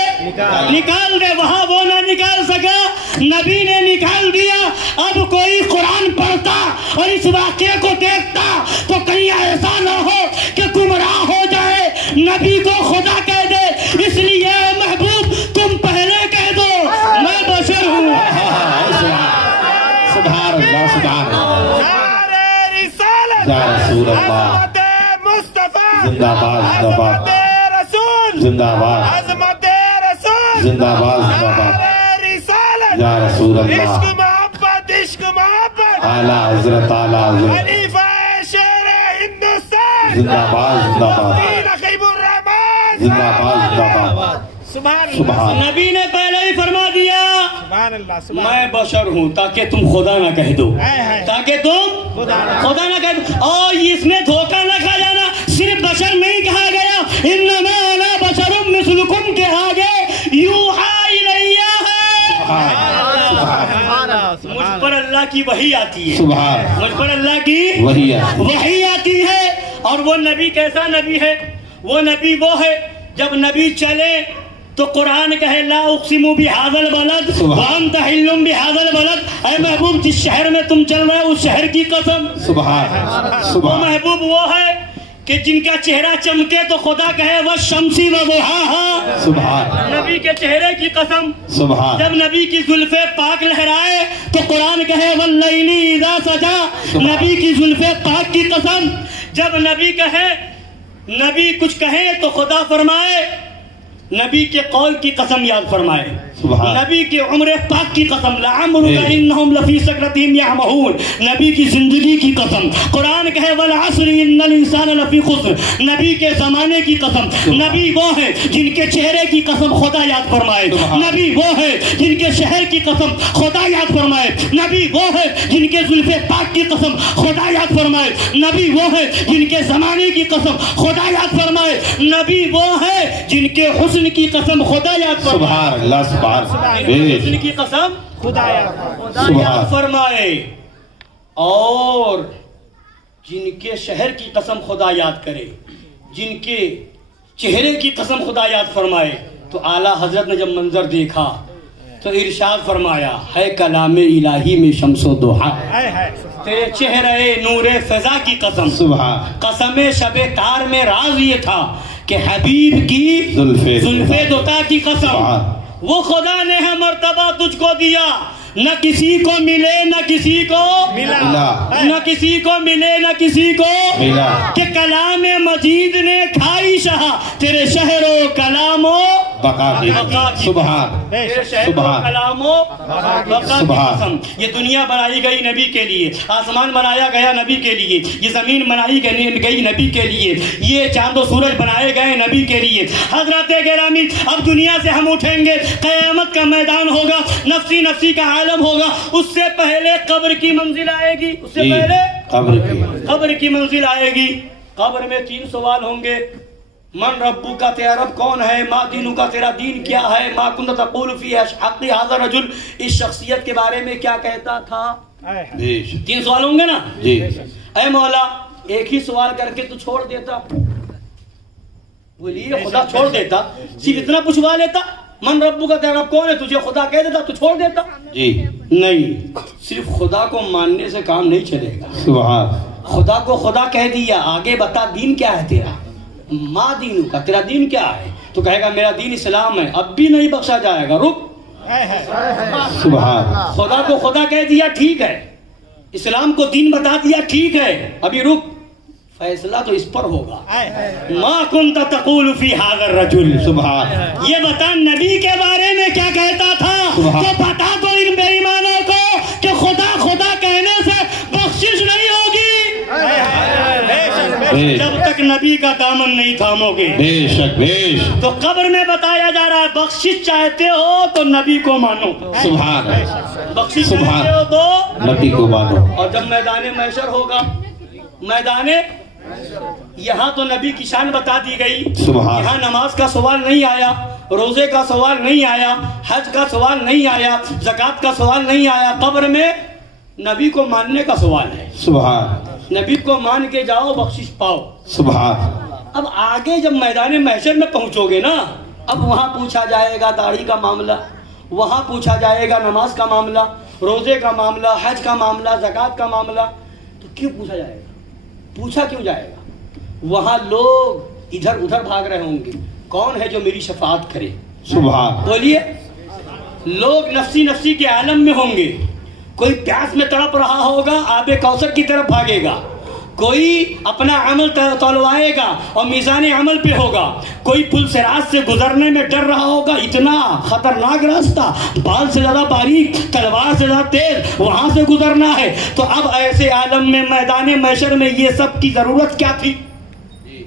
نکال دے۔ وہاں وہ نہ نکال سکا، نبی نے نکال دیا۔ اب کوئی قرآن پڑھتا اور اس واقعے کو دیکھتا تو کہیں ایسا نہ ہو کہ گمراہ ہو جائے، نبی کو خدا کہہ دے۔ اس لیے محبوب تم پہلے کہہ دو میں بشر ہوں۔ سبحان اللہ، سبحان اللہ، یا رسول اللہ، زندہ باد، زندہ باد، زندہ باد، زندہ باد، زندہ باد، یا رسول اللہ، عشق محبت، اعلیٰ حضرت، اعلیٰ حضرت، خلیفہ شیر ہندوستان، زندہ باد، زندہ باد، رقیب الرحمان، زندہ باد، زندہ باد، سبحان۔ نبی نے پہلے ہی فرما دیا سبحان اللہ، میں بشر ہوں، تاکہ تم خدا نہ کہہ دو، تاکہ تم خدا نہ کہہ دو۔ اور اس میں دھوکہ نہ کھا جانا، صرف بشر نہیں کہا گیا، انما انا بشر مثلکم کے آگے یوحی الیہ ہے۔ مجھ پر اللہ کی وحی آتی ہے، مجھ پر اللہ کی وحی آتی ہے۔ اور وہ نبی کیسا نبی ہے؟ وہ نبی وہ ہے جب نبی چلے تو قرآن کہے لا اقسم بہذا البلد وانت حل بہذا البلد، اے محبوب جس شہر میں تم چل رہے ہو اس شہر کی قسم۔ وہ محبوب وہ ہے کہ جن کا چہرہ چمکے تو خدا کہے والشمس وضحاها، نبی کے چہرے کی قسم۔ جب نبی کی زلفیں پاک لہرائے تو قرآن کہے واللیل اذا سجا، نبی کی زلفیں پاک کی قسم۔ جب نبی کہے، نبی کچھ کہے تو خدا فرمائے نبی کے قول کی قسم یاد فرمائے، نبی کے عمر پاک کی قسم، لعمرک انہم لفی سکرتہم یعمہون، نبی کی زندگی کی قسم۔ قرآن کہے والعصر ان الانسان لفی خسر، نبی کے زمانے کی قسم۔ نبی وہ ہے جن کے چہرے کی قسم خدا یاد فرمائے، نبی وہ ہے جن کے شہر کی قسم خدا یاد فرمائے، نبی وہ ہے جن کے زلف پاک کی قسم خدا یاد فرمائے، نبی وہ ہے جن کے زمانے کی قسم خدا یاد فرمائے، نبی وہ ہے جن کے حسن کی قسم خدا یاد فرمائے۔ سبحان اللہ، سبحان حسن کی قسم خدا یاد فرمائے، اور جن کے شہر کی قسم خدا یاد کرے، جن کے چہرے کی قسم خدا یاد فرمائے۔ تو اعلیٰ حضرت نے جب منظر دیکھا تو ارشاد فرمایا ہے کلام الہی میں شمس و ضحیٰ، تیرے چہرے نور فضا کی قسم، قسم شب تار میں راز یہ تھا کہ حبیب کی زلف دوتا کی قسم۔ وہ خدا نے ہے مرتبہ تجھ کو دیا، نہ کسی کو ملے نہ کسی کو ملا نہ کسی کو ملے نہ کسی کو ملا کہ کلام مجید نے کھائی شہا تیرے شہر و کلام و بقا کی سبحان تیرے شہر و کلام و بقا کی قسم۔ یہ دنیا بنائی گئی نبی کے لیے، آسمان بنایا گیا نبی کے لیے، یہ زمین بنائی گئی نبی کے لیے، یہ چاند و سورج بنائے گئے نبی کے لیے۔ حضرات گرامی، اب دنیا سے ہم اٹھیں گے، قیامت کا میدان ہوگا، نفسی نفسی کا عالم ہوگا، اس سے پہلے قبر کی منزل آئے گی، اس سے پہلے قبر کی منزل آئے گی۔ قبر میں 3 سوال ہوں گے۔ من ربو کا، تیرا رب کون ہے؟ ما دینو کا، تیرا دین کیا ہے؟ ما کنت تقول فی حق ھذا الرجل، اس شخصیت کے بارے میں کیا کہتا تھا؟ 3 سوال ہوں گے نا جی۔ اے مولا، ایک ہی سوال کر کے تو چھوڑ دیتا، بولیے خدا چھوڑ دیتا، صرف اتنا پوچھوا لیتا، من ربو کا، تیرا رب کون ہے، تجھے خدا کہہ دیتا تو چھوڑ دیتا؟ جی نہیں، صرف خدا کو ماننے سے کام نہیں چلے گا۔ سبحان خدا کو خدا کہہ دیا، آگے بتا دین کیا ہے تیرا؟ ما دینو کا، تیرا دین کیا ہے؟ تو کہے گا میرا دین اسلام ہے، اب بھی نہیں بخشا جائے گا، رک۔ سبحان خدا کو خدا کہہ دیا، ٹھیک ہے، اسلام کو دین بتا دیا، ٹھیک ہے، ابھی رک، فیصلہ تو اس پر ہوگا۔ ما کنت تقول فی ھذا الرجل، سبحان یہ بتا نبی کے بارے میں کیا کہتا تھا؟ تو بتا دو ان بے ایمانوں کو کہ خدا خدا کہنے سے بخشش نہیں ہوگی جب تک نبی کا دامن نہیں تھامو گے۔ بے شک بے شک تو قبر میں بتایا جا رہا ہے بخشش چاہتے ہو تو نبی کو مانو، سبحان بخشش چاہتے ہو تو نبی کو مانو۔ اور جب میدان محشر ہوگا، میدان یہاں تو نبی کی شان بتا دی گئی، سبحان یہاں نماز کا سوال نہیں آیا، روزے کا سوال نہیں آیا، حج کا سوال نہیں آیا، زکوٰۃ کا سوال نہیں آیا، قبر میں نبی کو ماننے کا سوال ہے۔ سبحان نبی کو مان کے جاؤ، بخشش پاؤ۔ سبحان اب آگے جب میدان محشر میں پہنچو گے نا، اب وہاں پوچھا جائے گا داڑھی کا معاملہ، وہاں پوچھا جائے گا نماز کا معاملہ، روزے کا معاملہ، حج کا معاملہ، زکوٰۃ کا معاملہ۔ تو کیوں پوچھا جائے گا؟ پوچھا کیوں جائے گا؟ وہاں لوگ ادھر ادھر بھاگ رہے ہوں گے، کون ہے جو میری شفاعت کرے؟ سبحان بولیے، لوگ نفسی نفسی کے عالم میں ہوں گے، کوئی پیاس میں تڑپ رہا ہوگا، آب کوثر کی طرف بھاگے گا، کوئی اپنا عمل تولوائے گا اور میزان عمل پہ ہوگا، کوئی پل صراط سے گزرنے میں ڈر رہا ہوگا، اتنا خطرناک راستہ، بال سے زیادہ باریک، تلوار سے زیادہ تیز، وہاں سے گزرنا ہے۔ تو اب ایسے عالم میں میدان محشر میں یہ سب کی ضرورت کیا تھی؟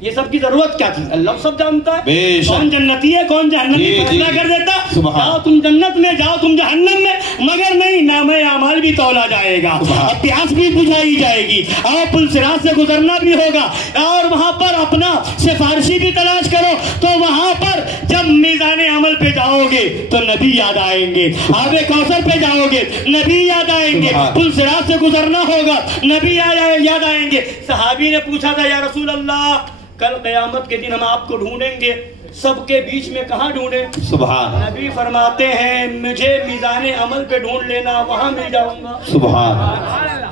یہ سب کی ضرورت کیا تھی؟ اللہ سب جانتا ہے، کون جنتی ہے کون جہنمی، فیصلہ کر دیتا، جاؤ تم جنت میں، جاؤ تم جہنم میں، مگر نہیں، نام اعمال بھی تولا جائے گا، اور پیاس بھی بجھائی جائے گی، اور پل صراط سے گزرنا بھی ہوگا، اور وہاں پر اپنا سفارشی بھی تلاش کرو۔ تو وہاں پر جب میزان عمل پہ جاؤ گے تو نبی یاد آئیں گے، آب کوثر پہ جاؤ گے نبی یاد آئیں گے، پل صراط سے گزرنا ہوگا نبی یاد آئیں گے۔ صحابی نے پوچھا تھا یا رسول اللہ، کل قیامت کے دن ہم آپ کو ڈھونڈیں گے، سب کے بیچ میں کہاں ڈھونڈیں؟ سبحان نبی فرماتے ہیں مجھے میزان عمل پہ ڈھونڈ لینا، وہاں مل جاؤں گا۔ سبحان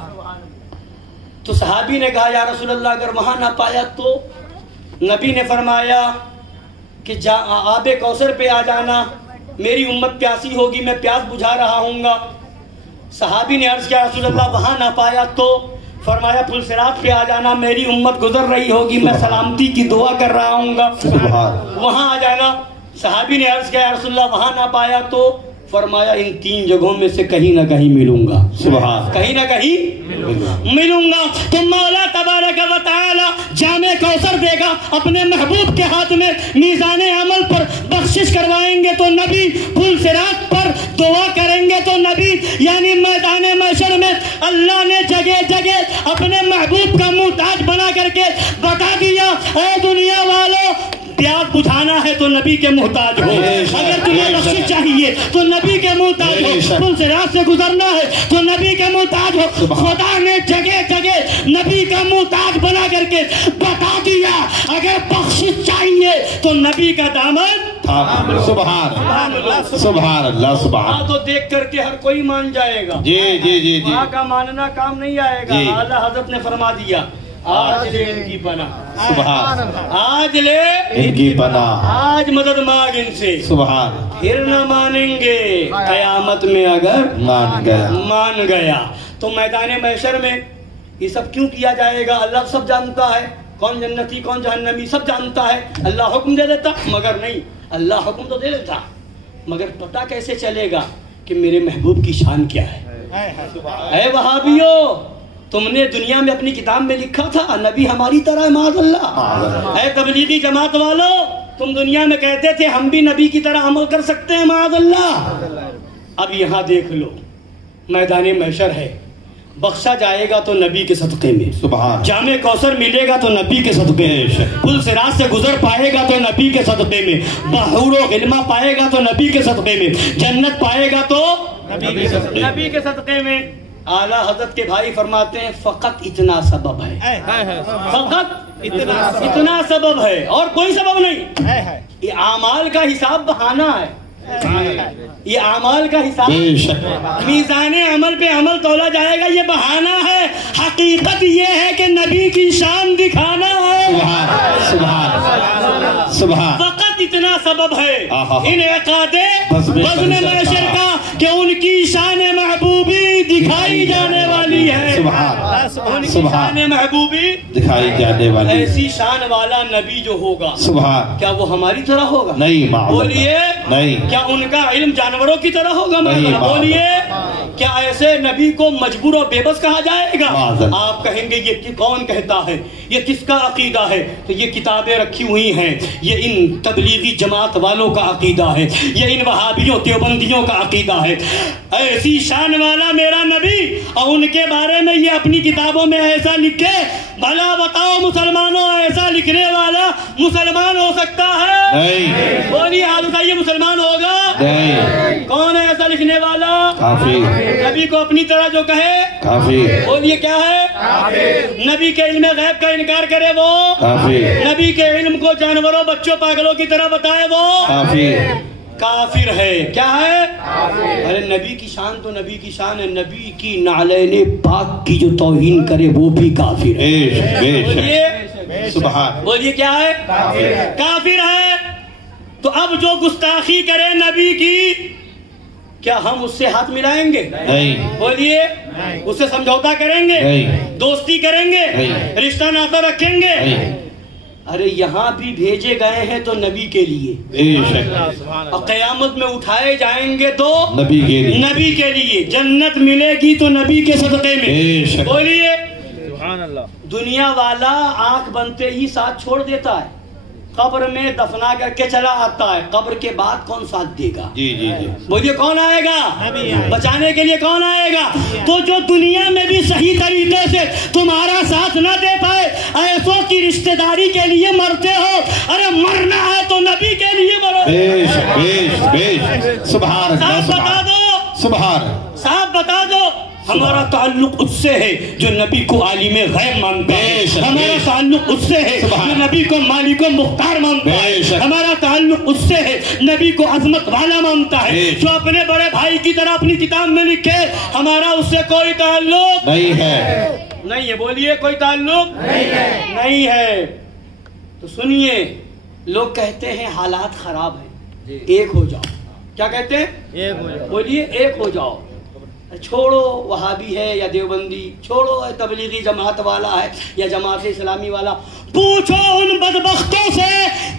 تو صحابی نے کہا یا رسول اللہ اگر وہاں نہ پایا تو؟ نبی نے فرمایا کہ آب کوثر پہ آ جانا، میری امت پیاسی ہوگی، میں پیاس بجھا رہا ہوں گا۔ صحابی نے عرض کیا رسول اللہ وہاں نہ پایا تو؟ فرمایا پل صراط پہ آ جانا، میری امت گزر رہی ہوگی، میں سلامتی کی دعا کر رہا ہوں گا، وہاں آ جانا۔ صحابی نے عرض کیا رسول اللہ وہاں نہ پایا تو؟ فرمایا ان 3 جگہوں میں سے کہیں نہ کہیں ملوں گا، سبحان کہیں نہ کہیں ملوں گا۔ تو مولا تبارک و تعالی جامع کوثر دے گا اپنے محبوب کے ہاتھ میں، میزان عمل پر بخشش کروائیں گے تو نبی، پل صراط پر دعا کریں گے تو نبی، یعنی میدان محشر میں اللہ نے جگہ جگہ اپنے محبوب کا محتاج بنا کر کے بتا دیا اے دنیا والوں، پیاس بجھانا ہے تو نبی کے محتاج ہو، اگر تمہیں بخشش چاہیے تو نبی کے محتاج ہو، پل صراط سے گزرنا ہے تو نبی کے محتاج ہو۔ خدا نے جگہ جگہ نبی کا محتاج بنا کر کے بتا دیا اگر بخشش چاہیے تو نبی کا دامن۔ سبحان سبحان اللہ سبحان۔ تو دیکھ کر کے ہر کوئی مان جائے گا، جی جی جی جی، وہاں کا ماننا کام نہیں آئے گا۔ اعلیٰ حضرت نے فرما دیا آج لے ان کی پناہ، سبحان اللہ، آج لے ان کی پناہ، آج مدد مانگ ان سے، سبحان، پھر نہ مانیں گے قیامت میں اگر مان گیا، مان گیا۔ تو میدان محشر میں یہ سب کیوں کیا جائے گا؟ اللہ سب جانتا ہے، کون جنتی کون جہنمی سب جانتا ہے۔ اللہ حکم دے دیتا مگر نہیں، اللہ حکم تو دے دیتا مگر پتہ کیسے چلے گا کہ میرے محبوب کی شان کیا ہے؟ اے وہابیو، تم نے دنیا میں اپنی کتاب میں لکھا تھا نبی ہماری طرح ہے، معاذ اللہ۔ اے تبلیغی جماعت والو، تم دنیا میں کہتے تھے ہم بھی نبی کی طرح عمل کر سکتے ہیں، معاذ اللہ۔ اب یہاں دیکھ لو، میدان محشر ہے، بخشا جائے گا تو نبی کے صدقے میں، سبحان، جامع کوثر ملے گا تو نبی کے صدقے میں، پل صراط سے گزر پائے گا تو نبی کے صدقے میں، بحور و غلمہ پائے گا تو نبی کے صدقے میں، جنت پائے گا تو نبی کے صدقے میں۔ اعلیٰ حضرت کے بھائی فرماتے ہیں فقط اتنا سبب ہے، فقط اتنا سبب ہے اور کوئی سبب نہیں۔ یہ اعمال کا حساب بہانہ ہے، یہ اعمال کا حساب، بے شک، میزان عمل پہ عمل تولا جائے گا، یہ بہانہ ہے۔ حقیقت یہ ہے کہ نبی کی شان دکھانا ہے، سبحان، سبحان، سبحان، فقط اتنا سبب ہے آہا، انعقاد بزم بزم محشر کا کہ ان کی شان محبوبی دکھائی جانے والی ہے، سبحان، ان کی سبحان، شان محبوبی دکھائی جانے والی، ایسی شان والا نبی جو ہوگا سبحان، کیا وہ ہماری طرح ہوگا؟ نہیں، معاذ اللہ، بولیے، نہیں، کیا ان کا علم جانوروں کی طرح ہوگا؟ نہیں، بولیے، کیا ایسے نبی کو مجبور و بے بس کہا جائے گا؟ معذرت، آپ کہیں گے یہ کون کہتا ہے، یہ کس کا عقیدہ ہے؟ تو یہ کتابیں رکھی ہوئی ہیں، یہ ان تبلیغی جماعت والوں کا عقیدہ ہے، یہ ان وہابیوں دیوبندیوں کا عقیدہ ہے۔ ایسی شان والا میرا نبی اور ان کے بارے میں یہ اپنی کتابوں میں ایسا لکھے، بھلا بتاؤ مسلمانوں، ایسا لکھنے والا مسلمان ہو سکتا ہے؟ نہیں، بولیے، ہاتھ اٹھائیے، مسلمان ہوگا؟ نہیں، کون ہے ایسا لکھنے والا؟ کافی، نبی کو اپنی طرح جو کہے، کافی، بولیے کیا ہے؟ نبی کے علم غیب کا انکار کرے وہ، کافی، نبی کے علم کو جانوروں بچوں پاگلوں کی طرح بتائے وہ کافی، کافر ہے۔ کیا ہے؟ ارے نبی کی شان تو نبی کی شان ہے، نبی کی نعلین پاک کی جو توہین کرے وہ بھی کافر ہے۔ بے شک، بے بولیے، شک، سبحان، بولیے کیا ہے؟ کافر ہے۔ تو اب جو گستاخی کرے نبی کی، کیا ہم اس سے ہاتھ ملائیں گے؟ نہیں، بولیے، اس سے سمجھوتا کریں گے؟ نہیں، دوستی کریں گے؟ نہیں، رشتہ ناطہ رکھیں گے؟ نہیں، ارے یہاں بھی بھیجے گئے ہیں تو نبی کے لیے، بے شک، اور قیامت میں اٹھائے جائیں گے تو نبی کے لیے، نبی کے لیے، جنت ملے گی تو نبی کے صدقے میں۔ بے شک، بولیے، دنیا والا آنکھ بنتے ہی ساتھ چھوڑ دیتا ہے، قبر میں دفنا کر کے چلا آتا ہے، قبر کے بعد کون ساتھ دے گا؟ جی جی جی، بولیے کون آئے گا بچانے کے لیے؟ کون آئے گا؟ تو جو دنیا میں بھی صحیح طریقے سے تمہارا ساتھ نہ دے پائے، ایسوں کی رشتہ داری کے لیے مرتے ہو، ارے مرنا ہے تو نبی کے لیے مرو۔ بے شک، بے شک، بے شک، سبحان اللہ، صاحب بتا سبحان، دو، سبحان، صاحب بتا دو، ہمارا تعلق اس سے ہے جو نبی کو عالم غیب مانتا ہے، ہمارا تعلق اس سے ہے جو نبی کو مالک و مختار مانتا ہے، ہمارا تعلق اس سے ہے نبی کو عظمت والا مانتا ہے، جو اپنے بڑے بھائی کی طرح اپنی کتاب میں لکھے ہمارا اس سے کوئی تعلق نہیں ہے، نہیں ہے۔ بولیے کوئی تعلق نہیں ہے۔ تو سنیے، لوگ کہتے ہیں حالات خراب ہیں، ایک ہو جاؤ۔ کیا کہتے ہیں؟ بولیے ایک ہو جاؤ، چھوڑو وہابی ہے یا دیوبندی، چھوڑو تبلیغی جماعت والا ہے یا جماعت اسلامی والا، پوچھو ان بدبختوں سے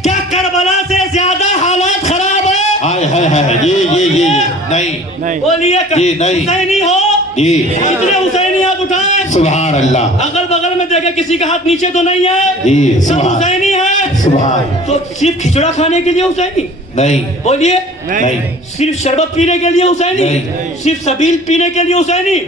کیا کربلا سے زیادہ حالات خراب ہے؟ ہائے ہائے ہائے، یہ نہیں، بولیے یہ نہیں، حسینی ہو، جی، اتنے حسینی ہاتھ اٹھائیں، سبحان اللہ، اگل بغل میں دیکھیں کسی کا ہاتھ نیچے تو نہیں ہے، جی، سب سبحان، حسینی ہے۔ سبحان، تو صرف کھچڑا کھانے کے لیے حسینی؟ نہیں، بولیے، نہیں، صرف شربت پینے کے لیے حسینی؟ نہیں، صرف سبیل پینے کے لیے حسینی؟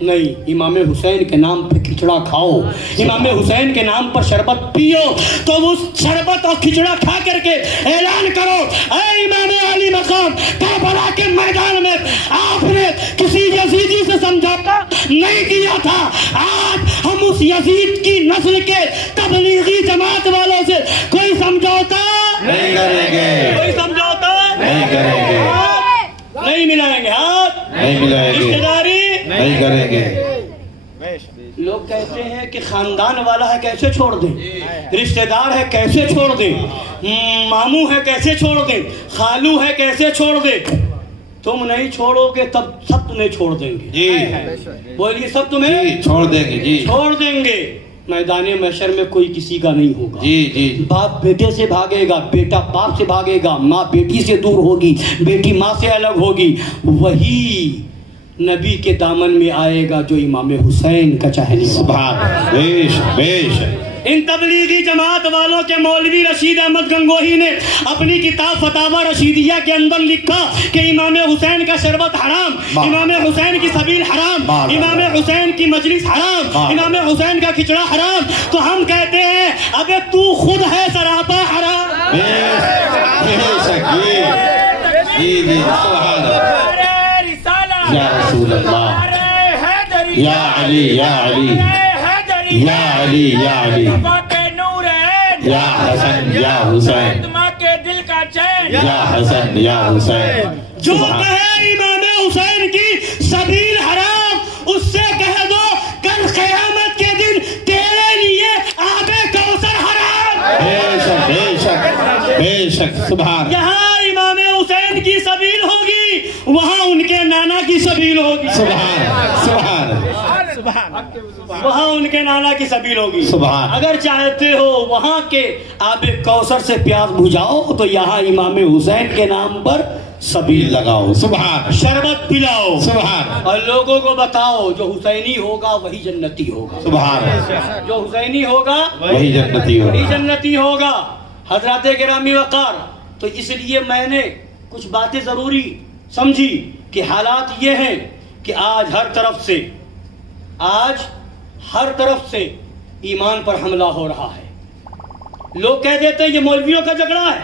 نہیں، امام حسین کے نام پہ کھچڑا کھاؤ، امام حسین کے نام پر شربت پیو، تو اس شربت اور کھچڑا کھا کر کے اعلان کرو، اے امام علی مقام، کربلا کے میدان میں آپ نے کسی یزیدی سے سمجھوتا نہیں کیا تھا، آج ہم اس یزید کی نسل کے تبلیغی جماعت والوں سے کوئی سمجھوتا نہیں کریں گے، کوئی سمجھوتا نہیں کریں گے، نہیں ملائیں گے، ہاتھ نہیں ملائیں گے، رشتہ داری نہیں کریں گے، لوگ کہتے ہیں کہ خاندان والا ہے کیسے چھوڑ دیں، رشتہ دار ہے کیسے چھوڑ دیں، ماموں ہے کیسے چھوڑ دیں، خالو ہے کیسے چھوڑ دیں۔ تم نہیں چھوڑو گے تب سب تمہیں چھوڑ دیں گے، جی بولیے سب تمہیں چھوڑ دیں گے، جی چھوڑ دیں گے۔ میدان محشر میں کوئی کسی کا نہیں ہوگا، جی جی باپ بیٹے سے بھاگے گا، بیٹا باپ سے بھاگے گا، ماں بیٹی سے دور ہوگی، بیٹی ماں سے الگ ہوگی۔ وہی نبی کے دامن میں آئے گا جو امام حسین کا چاہنے والا۔ سبحان بیش بیش۔ ان تبلیغی جماعت والوں کے مولوی رشید احمد گنگوہی نے اپنی کتاب فتاوی رشیدیہ کے اندر لکھا کہ امام حسین کا شربت حرام، امام حسین کی سبیل حرام، امام حسین کی مجلس حرام، امام حسین کا کھچڑا حرام۔ تو ہم کہتے ہیں ابے تو خود ہے سراپا حرام۔ جی جی سبحان یا رسول اللہ، یا علی یا علی یا علی یا علی، یا حسن یا حسین، یا حسن یا حسین۔ جو کہے امام حسین کی سبیل حرام، اس سے کہہ دو کل قیامت کے دن تیرے لیے آب کوثر حرام۔ بے شک بے شک بے شک، سبحان۔ جہاں امام حسین کی سبیل ہوگی وہاں ان کے نانا کی سبیل ہوگی، سبحان سبحان وہاں ان کے نانا کی سبیل ہوگی۔ سبحان۔ اگر چاہتے ہو وہاں کے آب کوثر سے پیاس بجھاؤ تو یہاں امام حسین کے نام پر سبیل لگاؤ، سبحان شربت پلاؤ، سبحان، اور لوگوں کو بتاؤ جو حسینی ہوگا وہی جنتی ہوگا، سبحان، جو حسینی ہوگا وہی جنتی ہو۔ وہی جنتی ہوگا۔ حضرات گرامی وقار، تو اس لیے میں نے کچھ باتیں ضروری سمجھی کہ حالات یہ ہیں کہ آج ہر طرف سے ایمان پر حملہ ہو رہا ہے۔ لوگ کہہ دیتے ہیں یہ مولویوں کا جھگڑا ہے،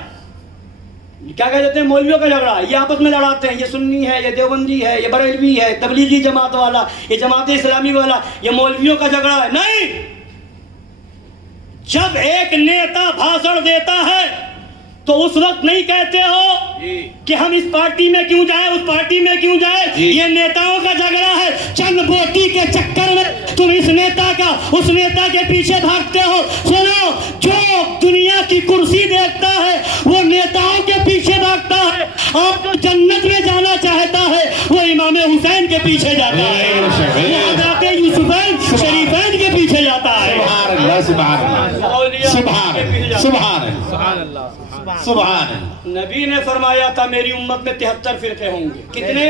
کیا کہہ دیتے ہیں مولویوں کا جھگڑا ہے، یہ آپس میں لڑاتے ہیں، یہ سنی ہے، یہ دیوبندی ہے، یہ بریلوی ہے، تبلیغی جماعت والا، یہ جماعت اسلامی والا، یہ مولویوں کا جھگڑا ہے۔ نہیں، جب ایک نیتا بھاشن دیتا ہے تو اس وقت نہیں کہتے ہو کہ ہم اس پارٹی میں کیوں جائیں، اس پارٹی میں کیوں جائیں، یہ نیتاؤں کا جھگڑا ہے۔ چند ووٹی کے چکر میں تم اس نیتا کے پیچھے بھاگتے ہو۔ سنو، جو دنیا کی کرسی دیکھتا ہے وہ نیتاؤں کے پیچھے بھاگتا ہے، اور جو جنت میں جانا چاہتا ہے وہ امام حسین کے پیچھے جاتا ہے، وہ حضرت یوسفین شریفین کے پیچھے جاتا ہے۔ سبحان اللہ سبحان سبحان سبحان۔ نبی نے فرمایا تھا میری امت میں 73 فرقے ہوں گے۔ کتنے؟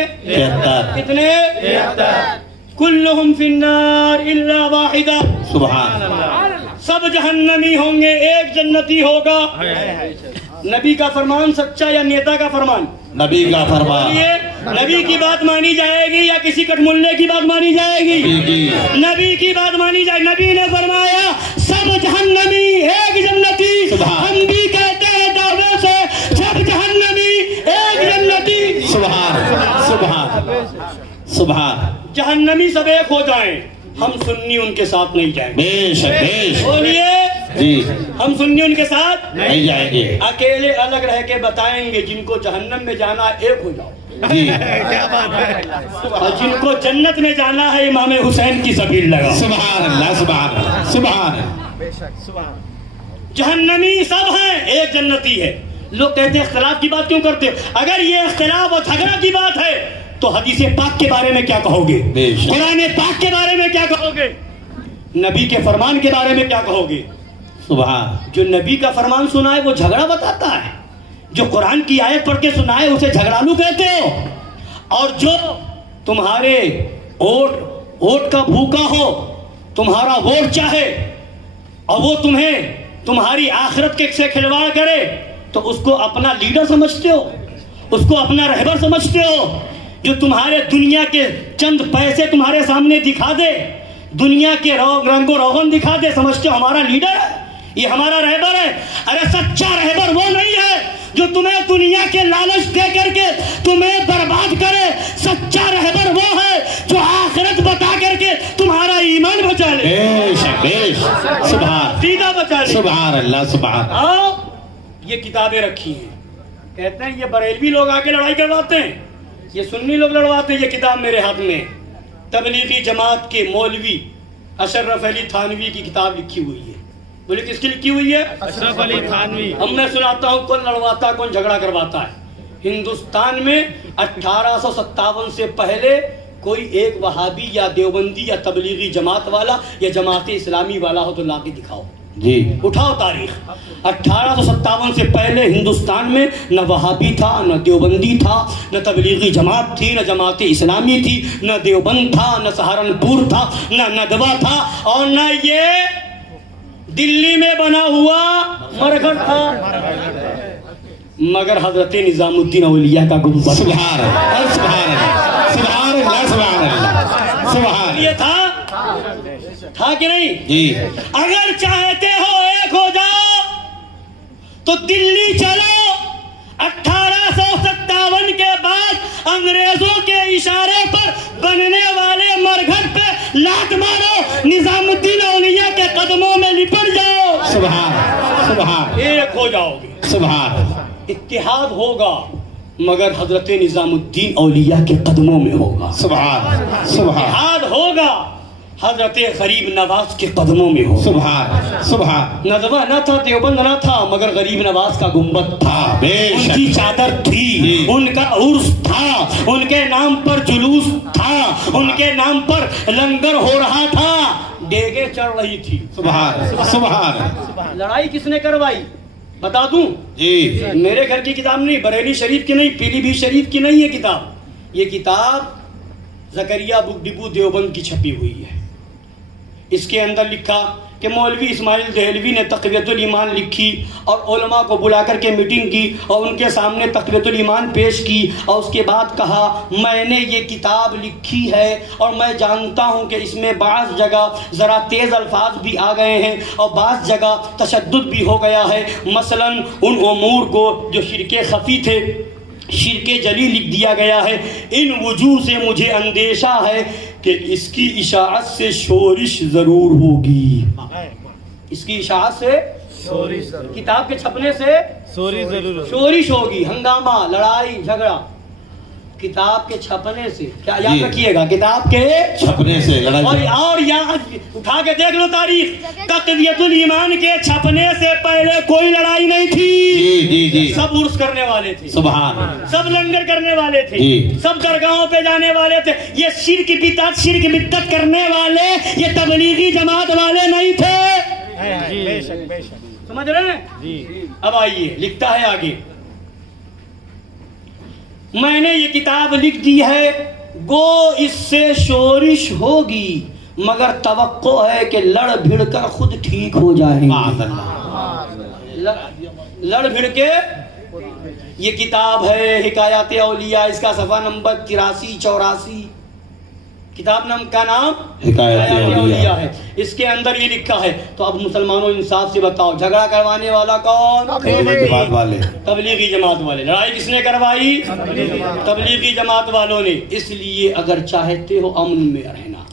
73۔ کلہم فی النار الا واحدہ، سبحان، سب جہنمی ہوں گے ایک جنتی ہوگا۔ نبی کا فرمان سچا یا نیتا کا فرمان؟ نبی کا فرمان۔ نبی کی بات مانی جائے گی یا کسی کٹ ملے کی بات مانی جائے گی؟ نبی کی بات مانی جائے۔ نبی نے فرمایا سب جہنمی ایک جنتی۔ ہم بھی کہتے ہیں دعوے سے سب جہنمی ایک جنتی۔ سبحان سبحان سبحان۔ جہنمی سب ایک ہو جائیں، ہم سنی ان کے ساتھ نہیں جائیں گے۔ بے شک بے شک، بولیے جی ہم سنی ان کے ساتھ نہیں جائیں گے، اکیلے الگ رہ کے بتائیں گے جن کو جہنم میں جانا ایک ہو جاؤ، جی اور جن کو جنت میں جانا ہے امام حسین کی سبیل لگاؤ۔ سبحان اللہ سبحان اللہ سبحان۔ جہنمی سب ہیں ایک جنتی ہے۔ لوگ کہتے ہیں اختلاف کی بات کیوں کرتے ہو؟ اگر یہ اختلاف اور جھگڑا کی بات ہے تو حدیث پاک کے بارے میں کیا کہو گے؟ قرآن پاک کے بارے میں کیا کہو گے؟ نبی کے فرمان کے بارے میں کیا کہو گے؟ سبحان۔ جو نبی کا فرمان سنائے وہ جھگڑا بتاتا ہے، جو قرآن کی آیت پڑھ کے سنائے اسے جھگڑالو کہتے ہو، اور جو تمہارے ووٹ کا بھوکا ہو، تمہارا ووٹ چاہے اور وہ تمہیں تمہاری آخرت کے سے کھلواڑ کرے تو اس کو اپنا لیڈر سمجھتے ہو، اس کو اپنا رہبر سمجھتے ہو، جو تمہارے دنیا کے چند پیسے تمہارے سامنے دکھا دے، دنیا کے رنگ و روغن دکھا دے، سمجھتے ہو ہمارا لیڈر ہے، یہ ہمارا رہبر ہے۔ ارے سچا رہبر وہ نہیں ہے جو تمہیں دنیا کے لالچ دے کر کے تمہیں برباد کرے، سچا رہبر وہ ہے جو آخرت بتا کر کے تمہارا ایمان بچا لے، سبحان سیدھا بچا لے۔ سبحان اللہ سبحان۔ آؤ یہ کتابیں رکھی ہیں، کہتے ہیں یہ بریلوی لوگ آ کے لڑائی کرواتے ہیں، یہ سنی لوگ لڑواتے ہیں۔ یہ کتاب میرے ہاتھ میں، تبلیغی جماعت کے مولوی اشرف علی تھانوی کی کتاب لکھی ہوئی ہے. بولے کس کی لکھی ہوئی ہے؟ اشرف علی تھانوی. اب میں سناتا ہوں کون لڑواتا کون جھگڑا کرواتا ہے. ہندوستان میں 1857 سے پہلے کوئی ایک وہابی یا دیوبندی یا تبلیغی جماعت والا یا جماعت اسلامی والا ہو تو لا کے دکھاؤ جی. اٹھاؤ تاریخ. 1857 سے پہلے ہندوستان میں نہ وہابی تھا، نہ دیوبندی تھا، نہ تبلیغی جماعت تھی، نہ جماعت اسلامی تھی، نہ دیوبند تھا، نہ سہارنپور تھا، نہ ندوہ تھا، اور نہ یہ دلی میں بنا ہوا مرگھٹ تھا، مگر حضرت نظام الدین اولیاء کا گنبد. سبحان اللہ سبحان اللہ سبحان اللہ سبحان اللہ سبحان. یہ تھا کہ نہیں؟ جی. اگر چاہتے ہو ایک ہو جاؤ تو دلی چلو. 1857 کے بعد انگریزوں کے اشارے پر بننے والے مرگھٹ پہ لات مارو، نظام الدین اولیاء کے قدموں میں لپٹ جاؤ. سبحان سبحان ایک ہو جاؤ گے. سبحان. اتحاد ہوگا مگر حضرت نظام الدین اولیاء کے قدموں میں ہوگا. سبحان سبحان. اتحاد ہوگا حضرت غریب نواز کے قدموں میں ہوگا. سبحان سبحان. ندوہ نہ تھا، دیوبند نہ تھا، مگر غریب نواز کا گنبد تھا، ان کی چادر تھی، ان کا عرس تھا، ان کے نام پر جلوس تھا، ان کے نام پر لنگر ہو رہا تھا، ڈیگیں چڑھ رہی تھی. سبحان سبحان. لڑائی کس نے کروائی بتا دوں؟ جی. میرے گھر کی کتاب نہیں، بریلی شریف کی نہیں، پیلی بھیت شریف کی نہیں. یہ کتاب زکریا بک ڈپو دیوبند کی چھپی ہوئی ہے. اس کے اندر لکھا کہ مولوی اسماعیل دہلوی نے تقویت الایمان لکھی اور علماء کو بلا کر کے میٹنگ کی اور ان کے سامنے تقویت الایمان پیش کی اور اس کے بعد کہا میں نے یہ کتاب لکھی ہے اور میں جانتا ہوں کہ اس میں بعض جگہ ذرا تیز الفاظ بھی آ گئے ہیں اور بعض جگہ تشدد بھی ہو گیا ہے. مثلا ان امور کو جو شرک خفی تھے شرک جلی لکھ دیا گیا ہے. ان وجوہ سے مجھے اندیشہ ہے کہ اس کی اشاعت سے شورش ضرور ہوگی. اس کی اشاعت سے کتاب کے چھپنے سے شورش ہوگی، ہنگامہ، لڑائی جھگڑا. کتاب کے چھپنے سے کیا یاد رکھیے گا؟ کتاب کے چھپنے سے لڑائی. اور یاد اٹھا کے دیکھ لو تاریخ، تقویت الایمان کے چھپنے سے پہلے کوئی لڑائی نہیں تھی. جی جی. سب عرس کرنے والے تھے، سبحان. سب لنگر کرنے والے تھے، سب درگاہوں پہ جانے والے تھے. یہ شرک بدعت کرنے والے یہ تبلیغی جماعت والے نہیں تھے. سمجھ رہے ہیں؟ اب آئیے لکھتا ہے آگے، میں نے یہ کتاب لکھ دی ہے، گو اس سے شورش ہوگی مگر توقع ہے کہ لڑ بھڑ کر خود ٹھیک ہو جائیں گے. لڑ بھڑ کے یہ کتاب ہے حکایات اولیاء، اس کا صفحہ نمبر 83-84. کتاب کا نام حکایات اولیاء ہے. اس کے اندر یہ لکھا ہے. تو اب مسلمانوں انصاف سے بتاؤ، جھگڑا کروانے والا کون؟ تبلیغی جماعت والے. لڑائی کس نے کروائی؟ تبلیغی جماعت والوں نے. اس لیے اگر چاہتے ہو امن میں رہنا،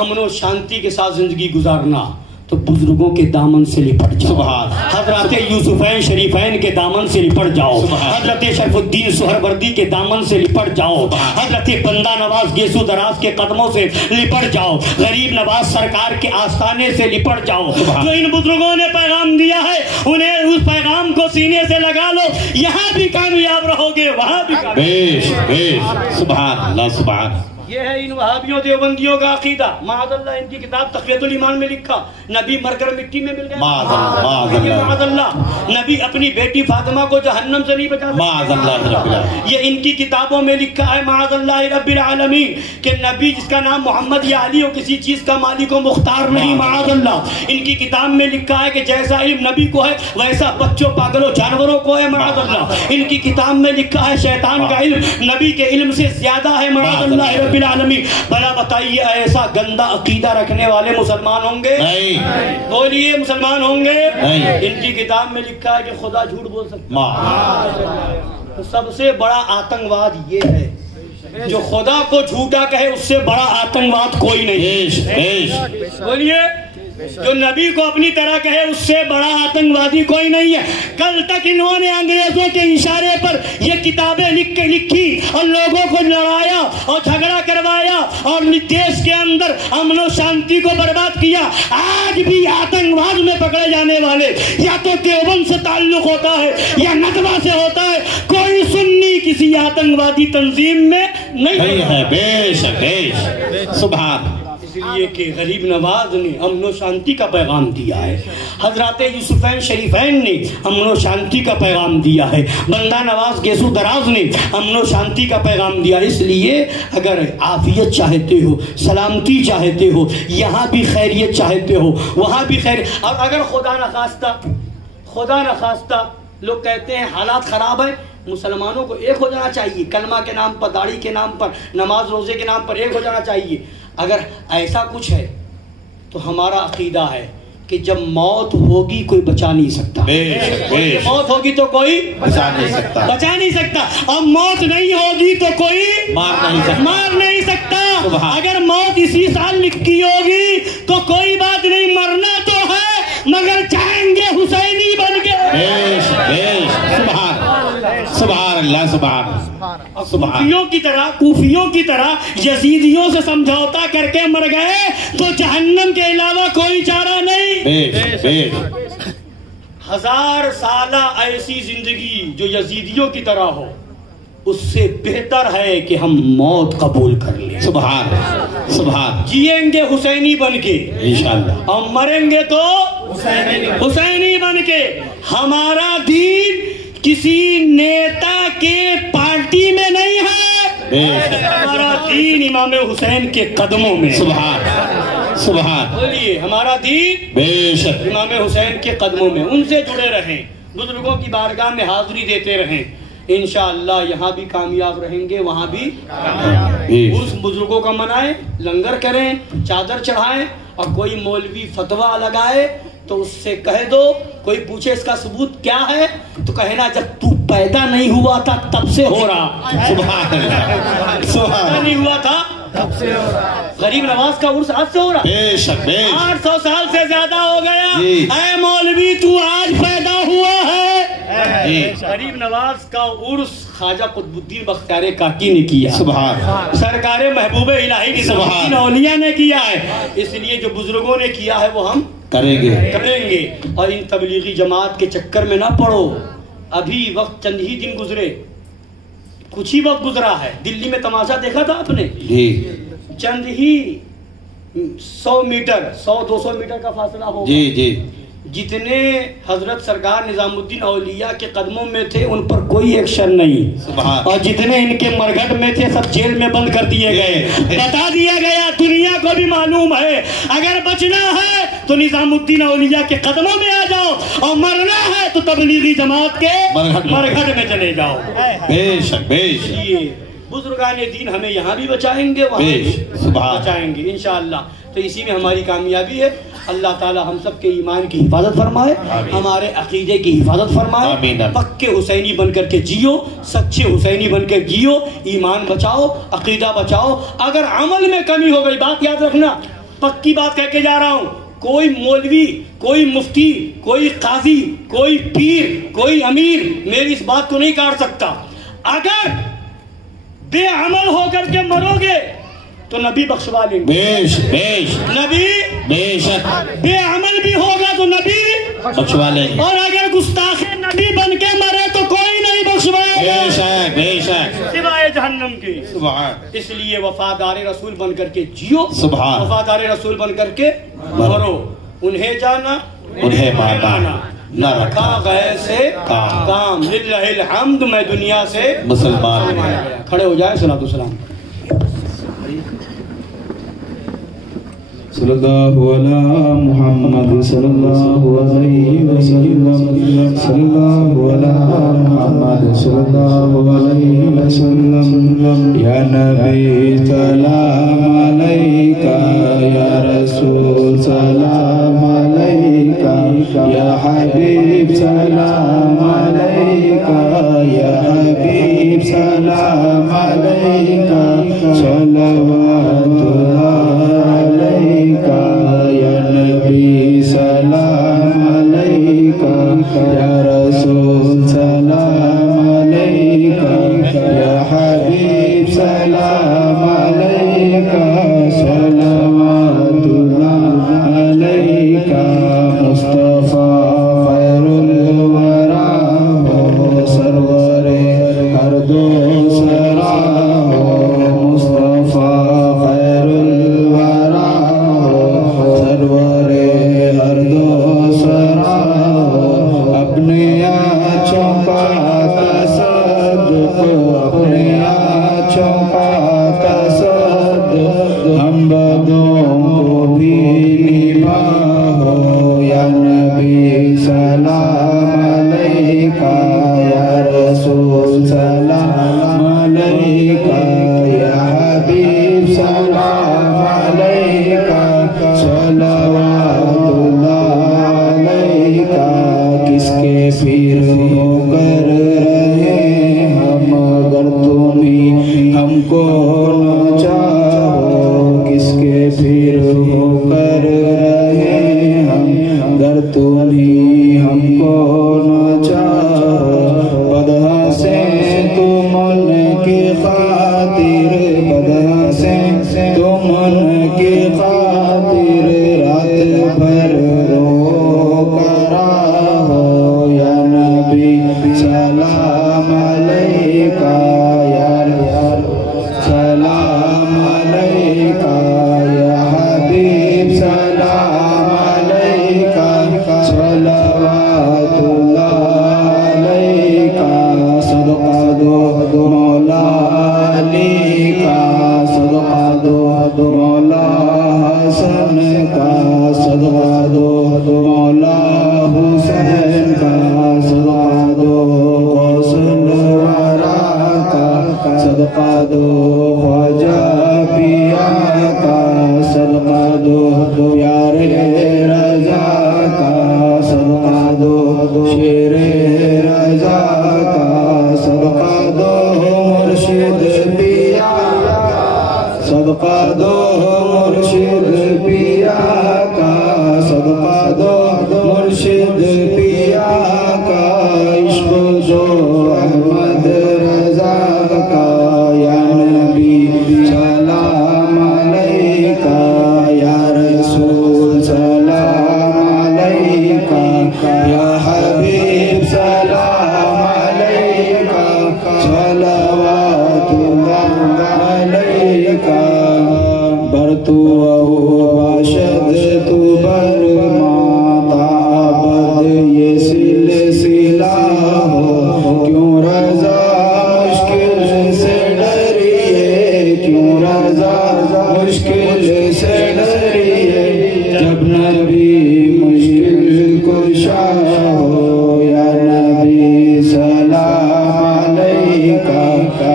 امن و شانتی کے ساتھ زندگی گزارنا، تو بزرگوں کے دامن سے لپٹ جاؤ. حضرت یوسفین شریفین کے دامن سے لپٹ جاؤ. حضرت شریف الدین سہروردی کے دامن سے لپٹ جاؤ. حضرت بندہ نواز گیسو دراز کے قدموں سے لپٹ جاؤ. غریب نواز سرکار کے آستانے سے لپٹ جاؤ. جو ان بزرگوں نے پیغام دیا ہے انہیں اس پیغام کو سینے سے لگا لو. یہاں بھی کامیاب رہو گے، وہاں بھی کامیاب. سبحان اللہ سبحان. یہ ہے ان وہابیوں دیوبندیوں کا عقیدہ. معاذ اللہ ان کی کتاب تقویت الایمان میں لکھا نبی مر کر مٹی میں مل گیا. معاذ اللہ نبی اپنی بیٹی فاطمہ کو جہنم سے نہیں بچا سکتا. یہ ان کی کتابوں میں لکھا ہے معاذ اللہ رب العالمین کہ نبی جس کا نام محمد یا علی ہو کسی چیز کا مالک و مختار نہیں. معاذ اللہ ان کی کتاب میں لکھا ہے کہ جیسا علم نبی کو ہے ویسا بچوں پاگلوں جانوروں کو ہے. معاذ اللہ ان کی کتاب میں لکھا ہے شیطان کا علم نبی کے علم سے زیادہ ہے. معاذ اللہ رب العالمین. بھلا بتائیے ایسا گندا عقیدہ رکھنے والے مسلمان ہوں گے؟ بولیے مسلمان ہوں گے؟ ان کی کتاب میں لکھا ہے کہ خدا جھوٹ بول سکتا ہے. سب سے بڑا آتنکواد یہ ہے جو خدا کو جھوٹا کہے، اس سے بڑا آتنکواد کوئی نہیں. بولیے جو نبی کو اپنی طرح کہے اس سے بڑا آتنکوادی کوئی نہیں ہے. کل تک انہوں نے انگریزوں کے اشارے پر یہ کتابیں لکھی اور لوگوں کو لڑایا اور جھگڑا کروایا اور دیش کے اندر امن و شانتی کو برباد کیا. آج بھی آتنکواد میں پکڑے جانے والے یا تو دیوبند سے تعلق ہوتا ہے یا ندوہ سے ہوتا ہے. کوئی سنی کسی آتنکوادی تنظیم میں نہیں ہے. بے شک سبحان. اس لیے کہ غریب نواز نے امن و شانتی کا پیغام دیا ہے. حضرات یوسفین شریفین نے امن و شانتی کا پیغام دیا ہے. بندہ نواز گیسو دراز نے امن و شانتی کا پیغام دیا. اس لیے اگر عافیت چاہتے ہو, سلامتی چاہتے ہو, یہاں بھی خیریت چاہتے ہو, وہاں بھی خیر. اور اگر خدا نخواستہ لوگ کہتے ہیں حالات خراب ہے, مسلمانوں کو ایک ہو جانا چاہیے, کلمہ کے نام پر, داڑھی کے نام پر, نماز روزے کے نام پر ایک ہو جانا چاہیے. اگر ایسا کچھ ہے تو ہمارا عقیدہ ہے کہ جب موت ہوگی کوئی بچا نہیں سکتا. موت ہوگی تو کوئی بچا نہیں سکتا. اور موت نہیں ہوگی تو کوئی مار نہیں سکتا. اگر موت اسی سال لکھی ہوگی تو کوئی بات نہیں, مرنا تو ہے مگر چاہیں گے حسینی بن کے. سبحان اللہ. کوفیوں کی طرح یزیدیوں سے سمجھوتا کر کے مر گئے تو جہنم کے علاوہ کوئی چارہ نہیں. 1000 سالہ ایسی زندگی جو یزیدیوں کی طرح ہو, اس سے بہتر ہے کہ ہم موت قبول کر لیں. سبحان. جیئیں گے حسینی بن کے انشاءاللہ, اور مریں گے تو حسینی بن کے. ہمارا دین کسی نیتا کے پارٹی میں نہیں ہے, ہمارا دین امام حسین کے قدموں میں. سبحان. بولیے, ہمارا دین بے شک امام حسین کے قدموں میں. ان سے جڑے رہیں, بزرگوں کی بارگاہ میں حاضری دیتے رہیں. انشاءاللہ یہاں بھی کامیاب رہیں گے, وہاں بھی. اس بزرگوں کا منائیں, لنگر کریں, چادر چڑھائیں. اور کوئی مولوی فتویٰ لگائے تو اس سے کہہ دو, کوئی پوچھے اس کا ثبوت کیا ہے تو کہنا جب تو پیدا نہیں ہوا تھا تب سے ہو رہا. نہیں ہوا تھا تب سے ہو رہا. غریب نواز کا عرس آج سے ہو رہا. 800 سال سے زیادہ ہو گیا. اے مولوی تو آج پیدا ہوا ہے. غریب نواز کا عرس خواجہ قطب الدین بختیار کاکی نے کیا. سرکار محبوب الہی نظام الدین اولیاء نے کیا ہے. اس لیے جو بزرگوں نے کیا ہے وہ ہم کریں گے. اور ان تبلیغی جماعت کے چکر میں نہ پڑو. ابھی وقت چند ہی دن گزرے, کچھ ہی وقت گزرا ہے. دلی میں تماشا دیکھا تھا آپ نے, چند ہی 100 میٹر 100-200 میٹر کا فاصلہ ہوگا. جتنے حضرت سرکار نظام الدین اولیاء کے قدموں میں تھے ان پر کوئی ایکشن نہیں, اور جتنے ان کے مرگھٹ میں تھے سب جیل میں بند کر دیے گئے. بتا دیا گیا, دنیا کو بھی معلوم ہے, اگر بچنا ہے تو نظام الدین اولیاء کے قدموں میں آ جاؤ, اور مرنا ہے تو تبلیغی جماعت کے مرگھٹ میں چلے جاؤ. بزرگان دین ہمیں یہاں بھی بچائیں گے, وہاں بھی بچائیں گے انشاءاللہ. تو اسی میں ہماری کامیابی ہے. اللہ تعالی ہم سب کے ایمان کی حفاظت فرمائے, ہمارے عقیدے کی حفاظت فرمائے. پکے حسینی بن کر کے جیو, سچے حسینی بن کے جیو, ایمان بچاؤ, عقیدہ بچاؤ. اگر عمل میں کمی ہو گئی, بات یاد رکھنا, پکی بات کہہ کے جا رہا ہوں, کوئی مولوی, کوئی مفتی, کوئی قاضی, کوئی پیر, کوئی امیر میری اس بات کو نہیں کاٹ سکتا. اگر بے عمل ہو کر کے مرو گے تو نبی بخشوا لیں گے. نبی بے عمل بھی ہوگا تو نبی بخشوا لیں گے. اور اگر گستاخ نبی بن کے مرے تو کوئی نہیں بخشوائے گا سوائے جہنم کی. اس لیے وفادار رسول بن کر کے جیو, وفادار رسول بن کر کے مرو. انہیں جانا انہیں مانا, نہ رکھا غیر سے کام. للہ الحمد, میں دنیا سے مسلمان. کھڑے ہو جائے. صلاۃ والسلام. صلی اللہ علی محمد صلی اللہ علیہ وسلم, صلی اللہ علی محمد صلی اللہ علیہ وسلم. یا نبی سلام علیکہ, یا رسول سلام علیکہ, یا حبیب سلام علیکہ, یا حبیب سلام علیکہ. صلوات اللہ علیکہ یا نبی وعدوں کو بھی نبھاؤ یا نبی سلام علیکہ یا رسول سلام علیکہ یا حبیب سلام علیکہ صلوات اللہ علیکہ کس کے پیر ہو کر رہے ہم اگر تم ہی ہم کو نہ چاہو کس کے پیر ہو کر رہے ہم اگر تم ہی ہم کو نہ چاہو بدہ سے تم ان کی خاطر بدہ سے تم ان کی خاطر رات بھر رو کر آؤ یا نبی سلام علیکہ یا سلام علیکہ یا حبیب سلام علیکہ صلوات اللہ علیکہ صدقہ دو مولا علی کا صدقہ دو مولا حسن کا صدقہ دو مولا حسین کا صدقہ دو غوث الورا کا صدقہ دو خواجہ پیا کا صدقہ دو یار رضا کا صدقہ دو شیر رضا کا صدقہ دو مرشد پیا صدقہ دو مرشد پیا کا صدقہ دو مرشد پیا کا عشق جو احمد رضا کا یا نبی سلام علیکہ یا رسول سلام علیکہ یا حبیب سلام علیکہ صلوات اللہ علیکہ برتو باشد تو برماتا عبد یہ سلسلہ ہو کیوں رضا مشکل سے ڈریے کیوں رضا مشکل سے ڈریے جب نبی مشکل کشا ہو یا نبی سلام علیکہ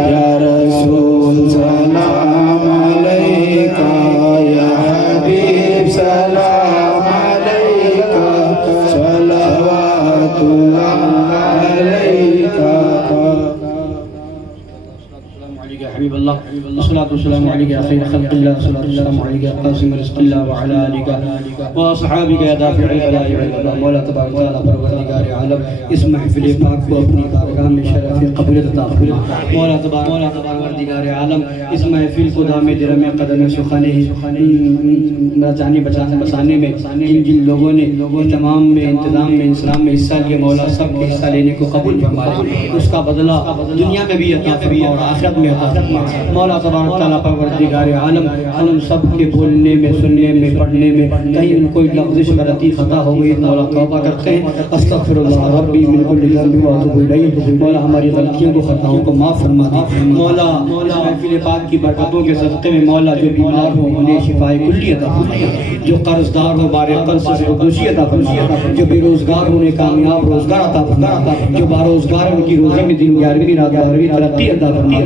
یا رسول سلام علیکہ یا حبیب سلام علیکہ صلوات اللہ علیکہ حبیب اللہ الصلاة والسلام علیکہ یا خیر خلق اللہ الصلاة والسلام علیکہ یا قاسم رزق اللہ وعلا علیکہ واصحابک یا دافع البلاء والبلاء مولا تبارک تعالیٰ پروردگار عالم اس محفل پاک کو اپنی بارگاہ میں شرف قبولیت عطا فرما مولا تبارک پروردگار عالم اس محفل کو دام درم قدم سخانے جانے بسانے میں جن لوگوں نے تمام میں انتظام میں اسلام میں حصہ لیا مولا سب کے حصہ لینے کو قبول فرما لے اس کا بدلہ دنیا میں بھی عطا فرما اور آخرت میں عطا فرما مولا تبارک تعالیٰ پروردگار عالم ہم سب کے بولنے میں سننے میں پڑھنے میں کہیں ان کوئی لفظ غلطی خطا ہو گئی مولا توبہ کرتے ہیں استغفر اللہ ربی من کل ذنب واتوب الیہ مولا ہماری غلطیوں کو خطاؤں کو معاف فرما دے مولا محفل پاک کی برکتوں کے صدقے میں مولا جو بیمار ہو انہیں شفائے کلی عطا فرما جو قرض دار ہو بارے قرض سے خودکشی عطا فرما جو بے روزگار انہیں کامیاب روزگار عطا فرما جو باروزگار ان کی روزی میں دن 11ویں رات 12ویں ترقی عطا فرما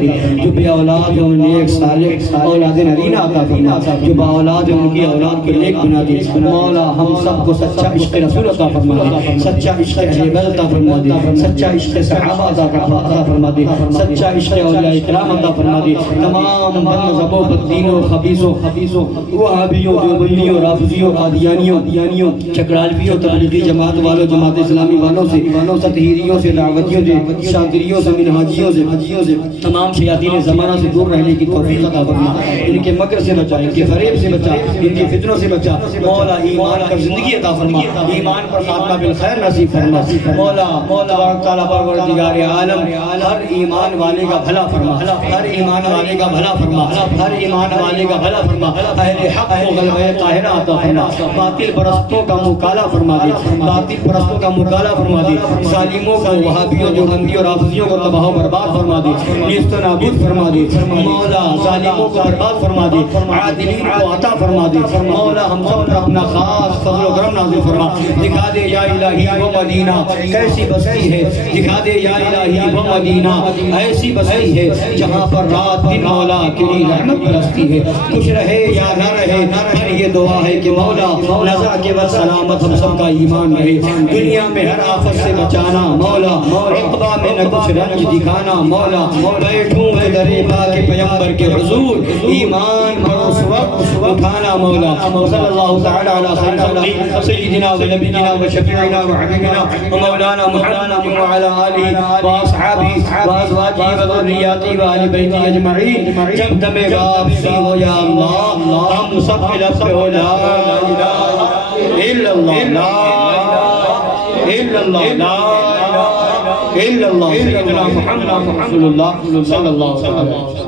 جو بے اولاد ہو انہیں ایک صالح اولاد نرینہ عطا فرما جو با اولاد ان کی اولاد کے نیک بنا دے مولا ہم سب کو سچا عشق رسول عطا فرما دے سچا عشق اہل بیت عطا فرما دے سچا عشق صحابہ عطا فرما دے سچا عشق اولیاء کرام عطا فرما دے تمام بد مذہبوں بددینوں خبیثوں وہابیوں دیوبندیوں رافضیوں قادیانیوں چکرالویوں تبلیغی جماعت والوں جماعت اسلامی والوں سے تطہیریوں سے دعوتیوں سے شاکریوں سے منہاجیوں سے تمام شیاطین زمانہ سے دور رہنے کی توفیق عطا فرما ان کے مکر سے بچا ان کے فریب سے بچا ان کے فتنوں سے بچا مولا ایمان پر زندگی عطا فرما ایمان پر خاتمہ بالخیر نصیب فرما مولا تعالیٰ پروردگار عالم ہر ایمان والے کا بھلا فرما ہر ایمان والے کا بھلا فرما ہر ایمان والے کا بھلا فرما اہل حق کو غلبہ طاہرہ عطا فرما باطل پرستوں کا مکالہ فرما دے باطل پرستوں کا مکالہ فرما دے ظالموں کو وہابیوں دیوبندیوں رافضیوں کو تباہ و برباد فرما دے نیست و نابود فرما دے مولا ظالموں ظالموں کو برباد فرما دے، عادلین کو عطا فرما دے، مولا ہم سب پر اپنا خاص فضل و کرم نازل فرما، دکھا دے یا الہی وہ مدینہ کیسی بستی ہے، دکھا دے یا الہی وہ مدینہ ایسی بستی ہے جہاں پر رات دن مولا تیری رحمت برستی ہے، خوش رہے یا نہ رہے پر یہ دعا ہے کہ مولا نزا کے وقت سلامت ہم سب کا ایمان رہے، دنیا میں ہر آفت سے بچانا مولا، عقبہ میں نہ کچھ رنج دکھانا مولا، بیٹھوں میں درِ پاک پیغمبر کے حضور ایمان پر اس وقت اٹھانا مولا، صلی اللہ تعالی علی خیر خلقہ سیدنا و نبینا و شفیعنا و حبیبنا و مولانا محمد وعلی آلہ و اصحابہ و ازواجہ و ذریاتہ و آل بیتہ اجمعین، جب دم واپسی ہو یا اللہ ہم سب کے لب پہ ہو لا الہ الا اللہ لا الہ الا اللہ لا الہ الا اللہ سیدنا محمد رسول اللہ صلی اللہ علیہ وسلم۔